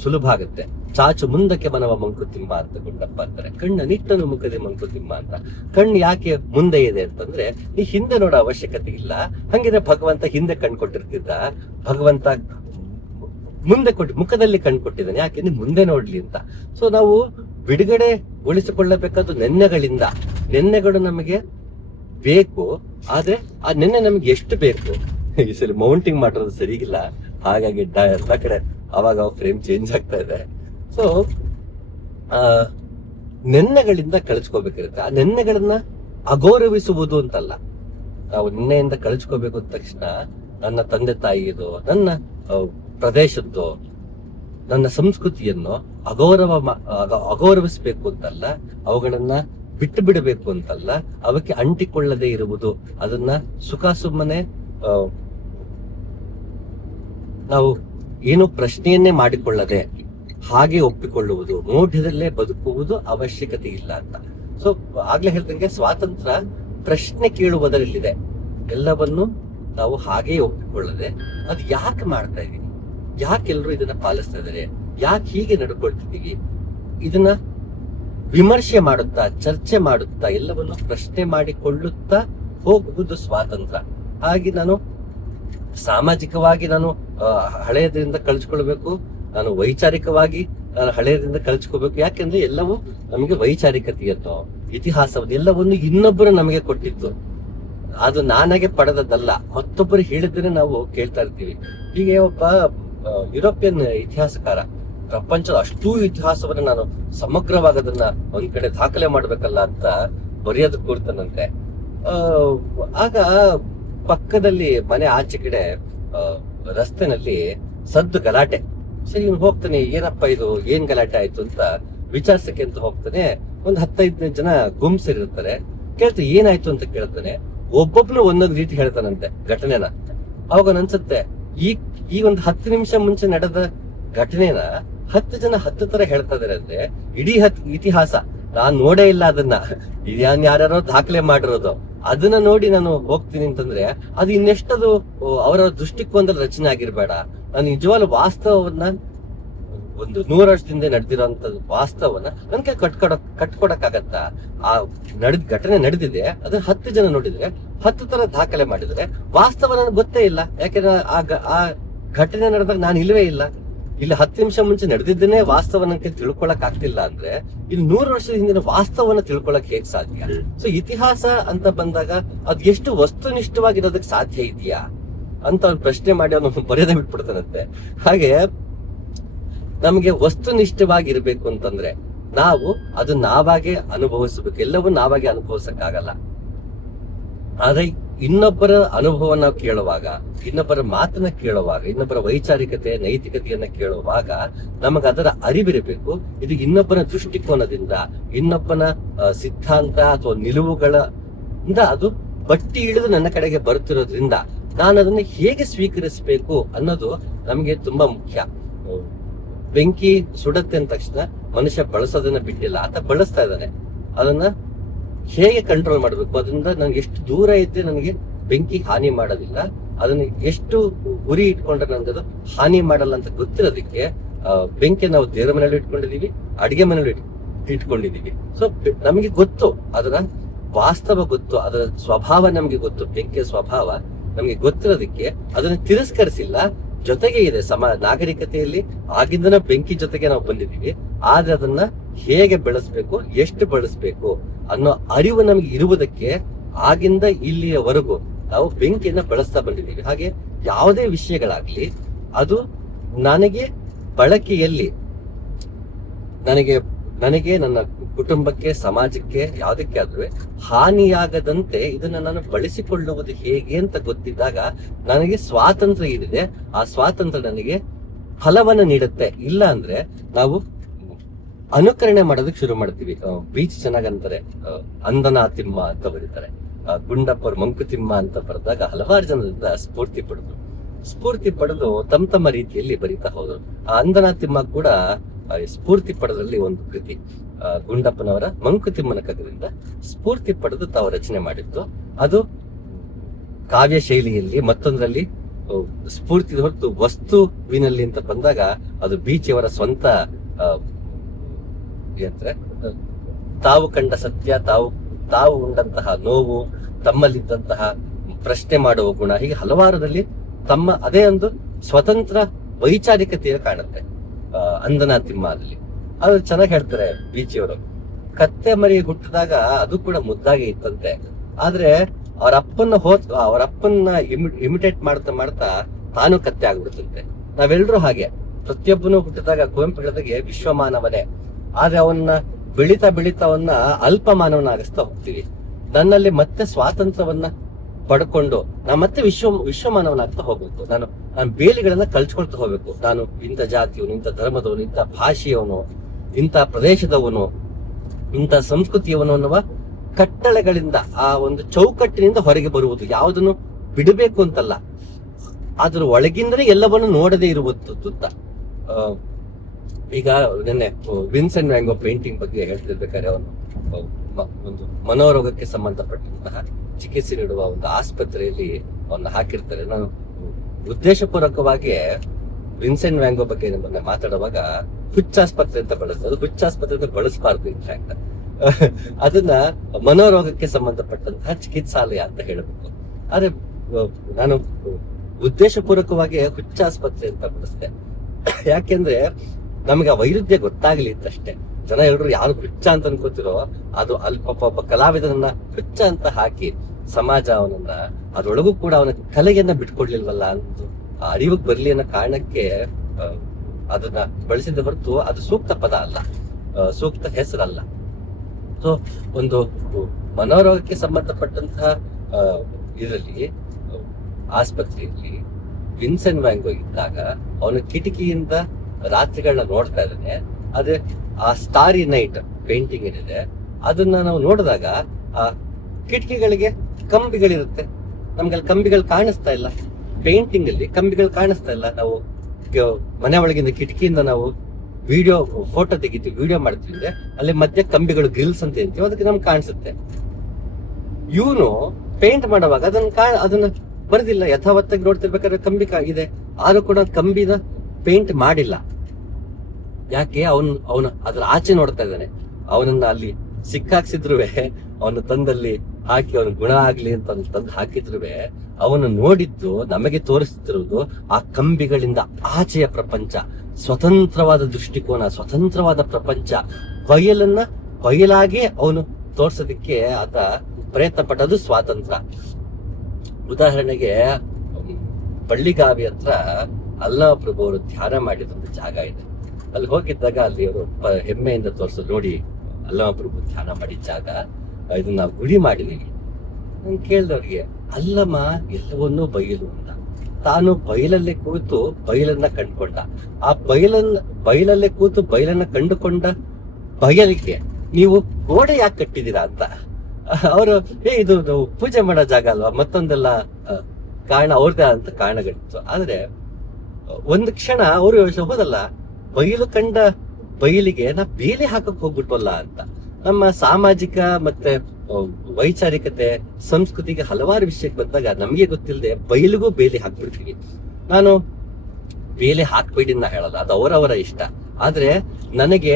ಸುಲಭ ಆಗುತ್ತೆ. ಚಾಚು ಮುಂದಕ್ಕೆ ಮನವ ಮಂಕುತಿಮ್ಮ ಅಂತ ಗುಂಡಪ್ಪ ಅಂತಾರೆ. ಕಣ್ಣ ನಿಟ್ಟನು ಮುಖದೆ ಮಂಕುತಿಮ್ಮ ಅಂತ. ಕಣ್ಣು ಯಾಕೆ ಮುಂದೆ ಇದೆ ಅಂತಂದ್ರೆ ಈ ಹಿಂದೆ ನೋಡೋ ಅವಶ್ಯಕತೆ ಇಲ್ಲ. ಹಂಗಿದ್ರೆ ಭಗವಂತ ಹಿಂದೆ ಕಣ್ ಕೊಟ್ಟಿರ್ತಿದ್ದ, ಭಗವಂತ ಮುಂದೆ ಮುಖದಲ್ಲಿ ಕಣ್ ಕೊಟ್ಟಿದ್ದಾನೆ, ಯಾಕೆ ಮುಂದೆ ನೋಡ್ಲಿ ಅಂತ. ಸೊ ನಾವು ಬಿಡುಗಡೆಗೊಳಿಸಿಕೊಳ್ಳಬೇಕಾದ ನೆನ್ನೆಗಳಿಂದ. ನೆನ್ನೆಗಳು ನಮಗೆ ಬೇಕು, ಆದ್ರೆ ಆ ನೆನ್ನೆ ನಮಗೆ ಎಷ್ಟು ಬೇಕು. ಈ ಸರಿ ಮೌಂಟಿಂಗ್ ಮಾಡೋದು ಸರಿಗಿಲ್ಲ, ಹಾಗಾಗಿ ಎಲ್ಲ ಕಡೆ ಅವಾಗ ಫ್ರೇಮ್ ಚೇಂಜ್ ಆಗ್ತಾ ಇದೆ. ಸೊ ನೆನ್ನೆಗಳಿಂದ ಕಳಿಸ್ಕೋಬೇಕಿರುತ್ತೆ. ಆ ನೆನ್ನೆಗಳನ್ನ ಅಗೌರವಿಸುವುದು ಅಂತಲ್ಲ. ನಾವು ನಿನ್ನೆಯಿಂದ ಕಳಿಸ್ಕೋಬೇಕು ಅಂದ ತಕ್ಷಣ ನನ್ನ ತಂದೆ ತಾಯಿಯದು, ನನ್ನ ಪ್ರದೇಶದ್ದು, ನನ್ನ ಸಂಸ್ಕೃತಿಯನ್ನು ಅಗೌರವಿಸಬೇಕು ಅಂತಲ್ಲ, ಅವುಗಳನ್ನ ಬಿಟ್ಟು ಬಿಡಬೇಕು ಅಂತಲ್ಲ, ಅವಕ್ಕೆ ಅಂಟಿಕೊಳ್ಳದೆ ಇರುವುದು, ಅದನ್ನ ಸುಖ ಸುಮ್ಮನೆ ನಾವು ಏನು ಪ್ರಶ್ನೆಯನ್ನೇ ಮಾಡಿಕೊಳ್ಳದೆ ಹಾಗೆ ಒಪ್ಪಿಕೊಳ್ಳುವುದು, ಮೌಢ್ಯದಲ್ಲೇ ಬದುಕುವುದು ಅವಶ್ಯಕತೆ ಇಲ್ಲ ಅಂತ. ಸೊ ಆಗ್ಲೇ ಹೇಳ್ದಂಗೆ ಸ್ವಾತಂತ್ರ್ಯ ಪ್ರಶ್ನೆ ಕೇಳುವುದರಲ್ಲಿದೆ. ಎಲ್ಲವನ್ನು ನಾವು ಹಾಗೆ ಒಪ್ಪಿಕೊಳ್ಳದೆ ಅದು ಯಾಕೆ ಮಾಡ್ತಾ ಇದೀವಿ, ಯಾಕೆ ಎಲ್ಲರೂ ಇದನ್ನ ಪಾಲಿಸ್ತಾ ಇದಾರೆ, ಯಾಕೆ ಹೀಗೆ ನಡ್ಕೊಳ್ತಿದೀವಿ, ಇದನ್ನ ವಿಮರ್ಶೆ ಮಾಡುತ್ತಾ, ಚರ್ಚೆ ಮಾಡುತ್ತಾ, ಎಲ್ಲವನ್ನು ಪ್ರಶ್ನೆ ಮಾಡಿಕೊಳ್ಳುತ್ತಾ ಹೋಗುವುದು ಸ್ವಾತಂತ್ರ್ಯ. ಹಾಗೆ ನಾನು ಸಾಮಾಜಿಕವಾಗಿ ನಾನು ಹಳೆಯದರಿಂದ ಕಳಿಸ್ಕೊಳ್ಬೇಕು, ನಾನು ವೈಚಾರಿಕವಾಗಿ ನಾನು ಹಳೆಯದಿಂದ ಕಳಿಸ್ಕೋಬೇಕು. ಯಾಕೆಂದ್ರೆ ಎಲ್ಲವೂ ನಮಗೆ ವೈಚಾರಿಕತೆಯನ್ನು, ಇತಿಹಾಸವನ್ನು ಎಲ್ಲವನ್ನು ಇನ್ನೊಬ್ಬರು ನಮಗೆ ಕೊಟ್ಟಿತ್ತು. ಅದು ನಾನಾಗೆ ಪಡೆದದ್ದಲ್ಲ, ಮತ್ತೊಬ್ಬರು ಹೇಳಿದ್ರೆ ನಾವು ಕೇಳ್ತಾ ಇರ್ತೀವಿ. ಹೀಗೆ ಒಬ್ಬ ಯುರೋಪಿಯನ್ ಇತಿಹಾಸಕಾರ ಪ್ರಪಂಚದ ಅಷ್ಟೂ ಇತಿಹಾಸವನ್ನ ನಾನು ಸಮಗ್ರವಾಗಿ ಅದನ್ನ ಒಂದ್ ಕಡೆ ದಾಖಲೆ ಮಾಡ್ಬೇಕಲ್ಲ ಅಂತ ಬರೆಯೋದಕ್ಕೆ ಕೂರ್ತಾನಂತೆ. ಆಗ ಪಕ್ಕದಲ್ಲಿ ಮನೆ ಆಚೆ ಕಡೆ ರಸ್ತೆನಲ್ಲಿ ಸದ್ದು ಗಲಾಟೆ. ಸರಿ ಇವ್ನು ಹೋಗ್ತಾನೆ, ಏನಪ್ಪ ಇದು, ಏನ್ ಗಲಾಟೆ ಆಯ್ತು ಅಂತ ವಿಚಾರಿಸಕ್ಕೆ ಅಂತ ಹೋಗ್ತಾನೆ. ಒಂದ್ 15 ಜನ ಗುಂಪ್ಸಿರ್ತಾರೆ. ಕೇಳ್ತಾನೆ ಏನಾಯ್ತು ಅಂತ ಕೇಳ್ತಾನೆ. ಒಬ್ಬೊಬ್ನು ಒಂದೊಂದು ರೀತಿ ಹೇಳ್ತಾನಂತೆ ಘಟನೆನ. ಅವಾಗ ಅನ್ಸುತ್ತೆ ಈ ಒಂದು 10 ನಿಮಿಷ ಮುಂಚೆ ನಡೆದ ಘಟನೆನ 10 ಜನ 10 ತರ ಹೇಳ್ತಾ ಇದಾರೆ ಅಂದ್ರೆ ಇಡೀ ಇತಿಹಾಸ ನಾನ್ ನೋಡೇ ಇಲ್ಲ ಅದನ್ನ, ಯಾರ್ಯಾರೋ ದಾಖಲೆ ಮಾಡಿರೋದು, ಅದನ್ನ ನೋಡಿ ನಾನು ಹೋಗ್ತೀನಿ ಅಂತಂದ್ರೆ ಅದು ಇನ್ನೆಷ್ಟದು ಅವರ ದೃಷ್ಟಿಕೋನದಲ್ಲಿ ರಚನೆ ಆಗಿರ್ಬೇಡ. ನಾನು ನಿಜವಾಗ್ಲೂ ವಾಸ್ತವವನ್ನ, ಒಂದು 100 ವರ್ಷದಿಂದ ನಡೆದಿರೋಂತ ವಾಸ್ತವನ ನನ್ಗೆ ಕಟ್ಕೊಡಕ್ಕಾಗತ್ತ? ಆ ಘಟನೆ ನಡೆದಿದೆ, ಅದನ್ನ 10 ಜನ ನೋಡಿದ್ರೆ 10 ತರ ದಾಖಲೆ ಮಾಡಿದ್ರೆ ವಾಸ್ತವ ನನಗೆ ಗೊತ್ತೇ ಇಲ್ಲ. ಯಾಕೆಂದ್ರೆ ಆ ಘಟನೆ ನಡೆದಾಗ ನಾನು ಇಲ್ವೇ ಇಲ್ಲ. ಇಲ್ಲಿ 10 ನಿಮಿಷ ಮುಂಚೆ ನಡೆದಿದ್ದನ್ನೇ ವಾಸ್ತವ ನನಗೆ ತಿಳ್ಕೊಳಕ್ ಆಗ್ತಿಲ್ಲ ಅಂದ್ರೆ ಇಲ್ಲಿ 100 ವರ್ಷದ ಹಿಂದಿನ ವಾಸ್ತವನ ತಿಳ್ಕೊಳಕ್ ಹೇಗ್ ಸಾಧ್ಯ? ಸೊ ಇತಿಹಾಸ ಅಂತ ಬಂದಾಗ ಅದ್ ಎಷ್ಟು ವಸ್ತುನಿಷ್ಠವಾಗಿರೋದಕ್ಕೆ ಸಾಧ್ಯ ಇದೆಯಾ ಅಂತ ಅವ್ನು ಪ್ರಶ್ನೆ ಮಾಡಿ ಅವನು ಬರೆಯದೇ ಬಿಟ್ಬಿಡ್ತಾನಂತೆ. ಹಾಗೆ ನಮಗೆ ವಸ್ತುನಿಷ್ಠವಾಗಿರ್ಬೇಕು ಅಂತಂದ್ರೆ ನಾವು ಅದು ನಾವಾಗೆ ಅನುಭವಿಸ್ಬೇಕು. ಎಲ್ಲವೂ ನಾವಾಗೆ ಅನುಭವಿಸಕ್ಕಾಗಲ್ಲ. ಆದ್ರೆ ಇನ್ನೊಬ್ಬರ ಅನುಭವ ನಾವು ಕೇಳುವಾಗ, ಇನ್ನೊಬ್ಬರ ಮಾತನ್ನ ಕೇಳುವಾಗ, ಇನ್ನೊಬ್ಬರ ವೈಚಾರಿಕತೆ ನೈತಿಕತೆಯನ್ನ ಕೇಳುವಾಗ ನಮಗ ಅದರ ಅರಿವಿರಬೇಕು. ಇದು ಇನ್ನೊಬ್ಬನ ದೃಷ್ಟಿಕೋನದಿಂದ, ಇನ್ನೊಬ್ಬನ ಸಿದ್ಧಾಂತ ಅಥವಾ ನಿಲುವುಗಳಿಂದ ಅದು ಬಟ್ಟಿ ಇಳಿದು ನನ್ನ ಕಡೆಗೆ ಬರುತ್ತಿರೋದ್ರಿಂದ ನಾನು ಅದನ್ನ ಹೇಗೆ ಸ್ವೀಕರಿಸಬೇಕು ಅನ್ನೋದು ನಮಗೆ ತುಂಬಾ ಮುಖ್ಯ. ಬೆಂಕಿ ಸುಡತ್ತೆ ಅಂದ ತಕ್ಷಣ ಮನುಷ್ಯ ಬಳಸೋದನ್ನ ಬಿಟ್ಟಿಲ್ಲ, ಆತ ಬಳಸ್ತಾ ಇದ್ದಾನೆ. ಅದನ್ನ ಹೇಗೆ ಕಂಟ್ರೋಲ್ ಮಾಡಬೇಕು, ಅದರಿಂದ ನನ್ಗೆ ಎಷ್ಟು ದೂರ ಇದ್ರೆ ನನಗೆ ಬೆಂಕಿ ಹಾನಿ ಮಾಡೋದಿಲ್ಲ, ಅದನ್ನ ಎಷ್ಟು ಉರಿ ಇಟ್ಕೊಂಡ್ರೆ ನನಗೆ ಅದು ಹಾನಿ ಮಾಡಲ್ಲ ಅಂತ ಗೊತ್ತಿರೋದಕ್ಕೆ ಬೆಂಕಿ ನಾವು ದೇವರ ಮನೇಲಿ ಇಟ್ಕೊಂಡಿದೀವಿ, ಅಡಿಗೆ ಮನೇಲಿ ಇಟ್ಕೊಂಡಿದೀವಿ. ಸೊ ನಮಗೆ ಗೊತ್ತು, ಅದರ ವಾಸ್ತವ ಗೊತ್ತು, ಅದರ ಸ್ವಭಾವ ನಮ್ಗೆ ಗೊತ್ತು. ಬೆಂಕಿಯ ಸ್ವಭಾವ ನಮ್ಗೆ ಗೊತ್ತಿರೋದಕ್ಕೆ ಅದನ್ನ ತಿರಸ್ಕರಿಸಿಲ್ಲ, ಜೊತೆಗೆ ಇದೆ. ನಾಗರಿಕತೆಯಲ್ಲಿ ಆಗಿಂದನ ಬೆಂಕಿ ಜೊತೆಗೆ ನಾವು ಬಂದಿದೀವಿ. ಆದ್ರೆ ಅದನ್ನ ಹೇಗೆ ಬೆಳೆಸ್ಬೇಕು, ಎಷ್ಟು ಬೆಳೆಸ್ಬೇಕು ಅನ್ನೋ ಅರಿವು ನಮ್ಗೆ ಇರುವುದಕ್ಕೆ ಆಗಿಂದ ಇಲ್ಲಿಯವರೆಗೂ ನಾವು ಬೆಂಕಿಯನ್ನ ಬಳಸ್ತಾ ಬಂದಿದ್ದೀವಿ. ಹಾಗೆ ಯಾವುದೇ ವಿಷಯಗಳಾಗ್ಲಿ ಅದು ನನಗೆ ಬಳಕೆಯಲ್ಲಿ ನನಗೆ ನನ್ನ ಕುಟುಂಬಕ್ಕೆ, ಸಮಾಜಕ್ಕೆ, ಯಾವುದಕ್ಕೆ ಆದ್ರೂ ಹಾನಿಯಾಗದಂತೆ ಇದನ್ನ ನಾನು ಬಳಸಿಕೊಳ್ಳುವುದು ಹೇಗೆ ಅಂತ ಗೊತ್ತಿದ್ದಾಗ ನನಗೆ ಸ್ವಾತಂತ್ರ್ಯ ಏನಿದೆ ಆ ಸ್ವಾತಂತ್ರ್ಯ ನನಗೆ ಫಲವನ್ನ ನೀಡುತ್ತೆ. ಇಲ್ಲ ಅಂದ್ರೆ ನಾವು ಅನುಕರಣೆ ಮಾಡೋದಕ್ಕೆ ಶುರು ಮಾಡ್ತೀವಿ. ಬೀಚ್ ಚೆನ್ನಾಗಂತಾರೆ, ಅಂದನ ತಿಮ್ಮ ಅಂತ ಬರೀತಾರೆ. ಗುಂಡಪ್ಪರ್ ಮಂಕುತಿಮ್ಮ ಅಂತ ಬರೆದಾಗ ಹಲವಾರು ಜನರಿಂದ ಸ್ಫೂರ್ತಿ ಪಡೆದು ತಮ್ಮ ರೀತಿಯಲ್ಲಿ ಬರೀತಾ ಹೋದ್ರು. ಆ ಅಂದನ ತಿಮ್ಮ ಕೂಡ ಸ್ಫೂರ್ತಿ ಪಡೆದಲ್ಲಿ ಒಂದು ಕೃತಿ, ಗುಂಡಪ್ಪನವರ ಮಂಕುತಿಮ್ಮನ ಕಗ್ಗದಿಂದ ಸ್ಫೂರ್ತಿ ಪಡೆದು ತಾವು ರಚನೆ ಮಾಡಿದ್ದು. ಅದು ಕಾವ್ಯ ಶೈಲಿಯಲ್ಲಿ, ಮತ್ತೊಂದರಲ್ಲಿ ಸ್ಫೂರ್ತಿ ಹೊರತು ವಸ್ತುವಿನಲ್ಲಿ ಅಂತ ಬಂದಾಗ ಅದು ಬೀಚಿಯವರ ಸ್ವಂತ ತಾವು ಕಂಡ ಸತ್ಯ, ತಾವು ಉಂಡಂತಹ ನೋವು, ತಮ್ಮಲ್ಲಿದ್ದಂತಹ ಪ್ರಶ್ನೆ ಮಾಡುವ ಗುಣ, ಹೀಗೆ ಹಲವಾರದಲ್ಲಿ ತಮ್ಮ ಅದೇ ಒಂದು ಸ್ವತಂತ್ರ ವೈಚಾರಿಕತೆಯ ಕಾಣುತ್ತೆ ಅಂದನ ತಿಮ್ಮದಲ್ಲಿ. ಅದು ಚೆನ್ನಾಗಿ ಹೇಳ್ತಾರೆ ಬೀಚಿಯವರು. ಕತ್ತೆ ಮರಿ ಹುಟ್ಟಿದಾಗ ಅದು ಕೂಡ ಮುದ್ದಾಗಿ ಇತ್ತಂತೆ, ಆದ್ರೆ ಅವರ ಅಪ್ಪನ್ನ ಇಮಿಟೇಟ್ ಮಾಡ್ತಾ ತಾನು ಕತ್ತೆ ಆಗ್ಬಿಡುತ್ತಂತೆ. ನಾವೆಲ್ಲರೂ ಹಾಗೆ, ಪ್ರತಿಯೊಬ್ಬನು ಹುಟ್ಟಿದಾಗ ಕುವೆಂಪು ಹೇಳಿದಾಗೆ ವಿಶ್ವಮಾನವನೇ, ಆದ್ರೆ ಅವನ್ನ ಬೆಳಿತಾ ಅವನ್ನ ಅಲ್ಪ ಮಾನವನಾಗಿಸ್ತಾ ಹೋಗ್ತೀವಿ. ನನ್ನಲ್ಲಿ ಮತ್ತೆ ಸ್ವಾತಂತ್ರ್ಯವನ್ನ ಪಡ್ಕೊಂಡು ನಾ ಮತ್ತೆ ವಿಶ್ವಮಾನವನಾಗ್ತಾ ಹೋಗ್ಬೇಕು. ನಾನು ಬೇಲಿಗಳನ್ನ ಕಳ್ಚ್ಕೊಳ್ತಾ ಹೋಗ್ಬೇಕು. ನಾನು ಇಂಥ ಜಾತಿಯವನು, ಇಂಥ ಧರ್ಮದವನು, ಇಂಥ ಭಾಷೆಯವನು, ಇಂಥ ಪ್ರದೇಶದವನು, ಇಂಥ ಸಂಸ್ಕೃತಿಯವನು ಅನ್ನುವ ಕಟ್ಟಳೆಗಳಿಂದ, ಆ ಒಂದು ಚೌಕಟ್ಟಿನಿಂದ ಹೊರಗೆ ಬರುವುದು. ಯಾವುದನ್ನು ಬಿಡಬೇಕು ಅಂತಲ್ಲ, ಅದ್ರ ಒಳಗಿಂದಲೇ ಎಲ್ಲವನ್ನು ನೋಡದೇ ಇರುವುದು ಅಂತ. ಈಗ ನೆನ್ನೆ ವಿನ್ಸೆಂಟ್ ವ್ಯಾಂಗೋ ಪೇಂಟಿಂಗ್ ಬಗ್ಗೆ ಹೇಳ್ತಿರ್ಬೇಕಾದ್ರೆ ಅವನು ಒಂದು ಮನೋರೋಗಕ್ಕೆ ಸಂಬಂಧಪಟ್ಟಂತಹ ಚಿಕಿತ್ಸೆ ನೀಡುವ ಒಂದು ಆಸ್ಪತ್ರೆಯಲ್ಲಿ ಅವನ್ನ ಹಾಕಿರ್ತಾರೆ. ನಾನು ಉದ್ದೇಶಪೂರ್ವಕವಾಗಿ ವಿನ್ಸೆಂಟ್ ವ್ಯಾಂಗೋ ಬಗ್ಗೆ ನಮ್ಮನ್ನ ಮಾತಾಡುವಾಗ ಹುಚ್ಚಾಸ್ಪತ್ರೆ ಅಂತ ಬಳಸ್ತದೆ. ಹುಚ್ಚಾಸ್ಪತ್ರೆ ಅಂತ ಬಳಸಬಾರ್ದು. ಇನ್ಫ್ಯಾಕ್ಟ್ ಅದನ್ನ ಮನೋರೋಗಕ್ಕೆ ಸಂಬಂಧಪಟ್ಟಂತಹ ಚಿಕಿತ್ಸಾಲಯ ಅಂತ ಹೇಳಬೇಕು. ಆದ್ರೆ ನಾನು ಉದ್ದೇಶಪೂರ್ವಕವಾಗಿ ಹುಚ್ಚಾಸ್ಪತ್ರೆ ಅಂತ ಬಳಸಿದೆ. ಯಾಕೆಂದ್ರೆ ನಮಗೆ ಆ ವೈರುಧ್ಯ ಗೊತ್ತಾಗ್ಲಿ ಅಂತಷ್ಟೇ. ಜನ ಎಲ್ಲರೂ ಯಾರು ಹುಚ್ಚ ಅಂತ ಅನ್ಕೋತಿರೋ ಅದು ಒಬ್ಬ ಕಲಾವಿದನನ್ನ ಹುಚ್ಚ ಅಂತ ಹಾಕಿ ಸಮಾಜ ಅವನನ್ನ ಅದ್ರೊಳಗೂ ಕೂಡ ಅವನ ಕಲೆಯನ್ನ ಬಿಟ್ಕೊಡ್ಲಿಲ್ವಲ್ಲ ಅಂತ ಅರಿವಿಗೆ ಬರ್ಲಿ ಅನ್ನೋ ಕಾರಣಕ್ಕೆ ಅದನ್ನ ಬಳಸಿದ ಹೊರತು ಅದು ಸೂಕ್ತ ಪದ ಅಲ್ಲ, ಸೂಕ್ತ ಹೆಸರಲ್ಲ. ಸೊ ಒಂದು ಮನೋರೋಗಕ್ಕೆ ಸಂಬಂಧಪಟ್ಟಂತಹ ಇದರಲ್ಲಿ ಆಸ್ಪತ್ರೆಯಲ್ಲಿ ವಿನ್ಸೆಂಟ್ ವ್ಯಾಂಗೋ ಇದ್ದಾಗ ಅವನ ಕಿಟಕಿಯಿಂದ ರಾತ್ರಿಗಳನ್ನ ನೋಡ್ತಾ ಇದ್ದಾನೆ. ಅದೇ ಆ ಸ್ಟಾರಿ ನೈಟ್ ಪೇಂಟಿಂಗ್ ಏನಿದೆ ಅದನ್ನ ನಾವು ನೋಡಿದಾಗ ಆ ಕಿಟಕಿಗಳಿಗೆ ಕಂಬಿಗಳಿರುತ್ತೆ. ನಮ್ಗೆ ಅಲ್ಲಿ ಕಂಬಿಗಳು ಕಾಣಿಸ್ತಾ ಇಲ್ಲ. ಪೇಂಟಿಂಗ್ ಅಲ್ಲಿ ಕಂಬಿಗಳು ಕಾಣಿಸ್ತಾ ಇಲ್ಲ. ನಾವು ಮನೆ ಒಳಗಿಂದ ಕಿಟಕಿಯಿಂದ ನಾವು ಫೋಟೋ ತೆಗಿತೀವಿ, ವಿಡಿಯೋ ಮಾಡ್ತೀವಿ, ಅಲ್ಲಿ ಮಧ್ಯೆ ಕಂಬಿಗಳು ಗ್ರಿಲ್ಸ್ ಅಂತ ಅಂತೀವಿ, ಅದಕ್ಕೆ ನಮ್ಗೆ ಕಾಣಿಸುತ್ತೆ. ಇವನು ಪೇಂಟ್ ಮಾಡುವಾಗ ಅದನ್ನ ಬರ್ದಿಲ್ಲ. ಯಥಾವತ್ತಾಗಿ ನೋಡ್ತಿರ್ಬೇಕಾದ್ರೆ ಕಂಬಿ ಇದೆ, ಆದ್ರೂ ಕೂಡ ಕಂಬಿನ ಪೇಂಟ್ ಮಾಡಿಲ್ಲ. ಯಾಕೆ? ಅವನು ಅದ್ರ ಆಚೆ ನೋಡ್ತಾ ಇದ್ದಾನೆ. ಅವನನ್ನ ಅಲ್ಲಿ ಸಿಕ್ಕಾಕ್ಸಿದ್ರು ಅವನು ತಂದಲ್ಲಿ ಹಾಕಿ ಅವನ ಗುಣ ಆಗ್ಲಿ ಅಂತ ತಂದು ಹಾಕಿದ್ರು ಅವನು ನೋಡಿದ್ದು ನಮಗೆ ತೋರಿಸ್ತಿರುವುದು ಆ ಕಂಬಿಗಳಿಂದ ಆಚೆಯ ಪ್ರಪಂಚ, ಸ್ವತಂತ್ರವಾದ ದೃಷ್ಟಿಕೋನ, ಸ್ವತಂತ್ರವಾದ ಪ್ರಪಂಚ, ಬಯಲಾಗಿ ಅವನು ತೋರ್ಸೋದಿಕ್ಕೆ ಆತ ಪ್ರಯತ್ನ ಪಟ್ಟದು ಸ್ವಾತಂತ್ರ್ಯ. ಉದಾಹರಣೆಗೆ ಬಳ್ಳಿಗಾವಿ ಹತ್ರ ಅಲ್ಲಮ ಪ್ರಭು ಅವರು ಧ್ಯಾನ ಮಾಡಿದೊಂದು ಜಾಗ ಇದೆ. ಅಲ್ಲಿ ಹೋಗಿದ್ದಾಗ ಅಲ್ಲಿ ಅವರು ಹೆಮ್ಮೆಯಿಂದ ತೋರಿಸೋದು, ನೋಡಿ ಅಲ್ಲಮ ಪ್ರಭು ಧ್ಯಾನ ಮಾಡಿದ ಜಾಗ, ಇದನ್ನ ನಾವು ಗುಡಿ ಮಾಡಿದೀವಿ. ನಾನು ಕೇಳ್ದವ್ರಿಗೆ, ಅಲ್ಲಮ ಎಲ್ಲವನ್ನೂ ಬಯಲು ಅಂತ. ತಾನು ಬಯಲಲ್ಲೇ ಕೂತು ಬಯಲನ್ನ ಕಂಡುಕೊಂಡ. ಆ ಬಯಲಲ್ಲೇ ಕೂತು ಬಯಲನ್ನ ಕಂಡುಕೊಂಡ ಬಯಲಿಗೆ ನೀವು ಗೋಡೆ ಯಾಕೆ ಕಟ್ಟಿದೀರಾ ಅಂತ ಅವರು, ಇದು ನಾವು ಪೂಜೆ ಮಾಡೋ ಜಾಗ ಅಲ್ವಾ, ಮತ್ತೊಂದೆಲ್ಲ ಕಾರಣ ಅವ್ರದ್ದೇ ಅಂತ ಕಾರಣಗಳಿತ್ತು. ಆದ್ರೆ ಒಂದು ಕ್ಷಣ ಅವರು ಯೋಚನೆ ಹೋದಲ್ಲ, ಬಯಲು ಕಂಡ ಬಯಲಿಗೆ ನಾ ಬೇಲಿ ಹಾಕಕ್ ಹೋಗ್ಬಿಟ್ವಲ್ಲ ಅಂತ. ನಮ್ಮ ಸಾಮಾಜಿಕ ಮತ್ತೆ ವೈಚಾರಿಕತೆ, ಸಂಸ್ಕೃತಿಗೆ ಹಲವಾರು ವಿಷಯಕ್ಕೆ ಬಂದಾಗ ನಮಗೆ ಗೊತ್ತಿಲ್ಲದೆ ಬಯಲಿಗೂ ಬೇಲಿ ಹಾಕ್ಬಿಡ್ತೀವಿ. ನಾನು ಬೇಲಿ ಹಾಕ್ಬೇಡಿ ನಾ ಹೇಳಲ್ಲ, ಅದು ಅವರವರ ಇಷ್ಟ. ಆದ್ರೆ ನನಗೆ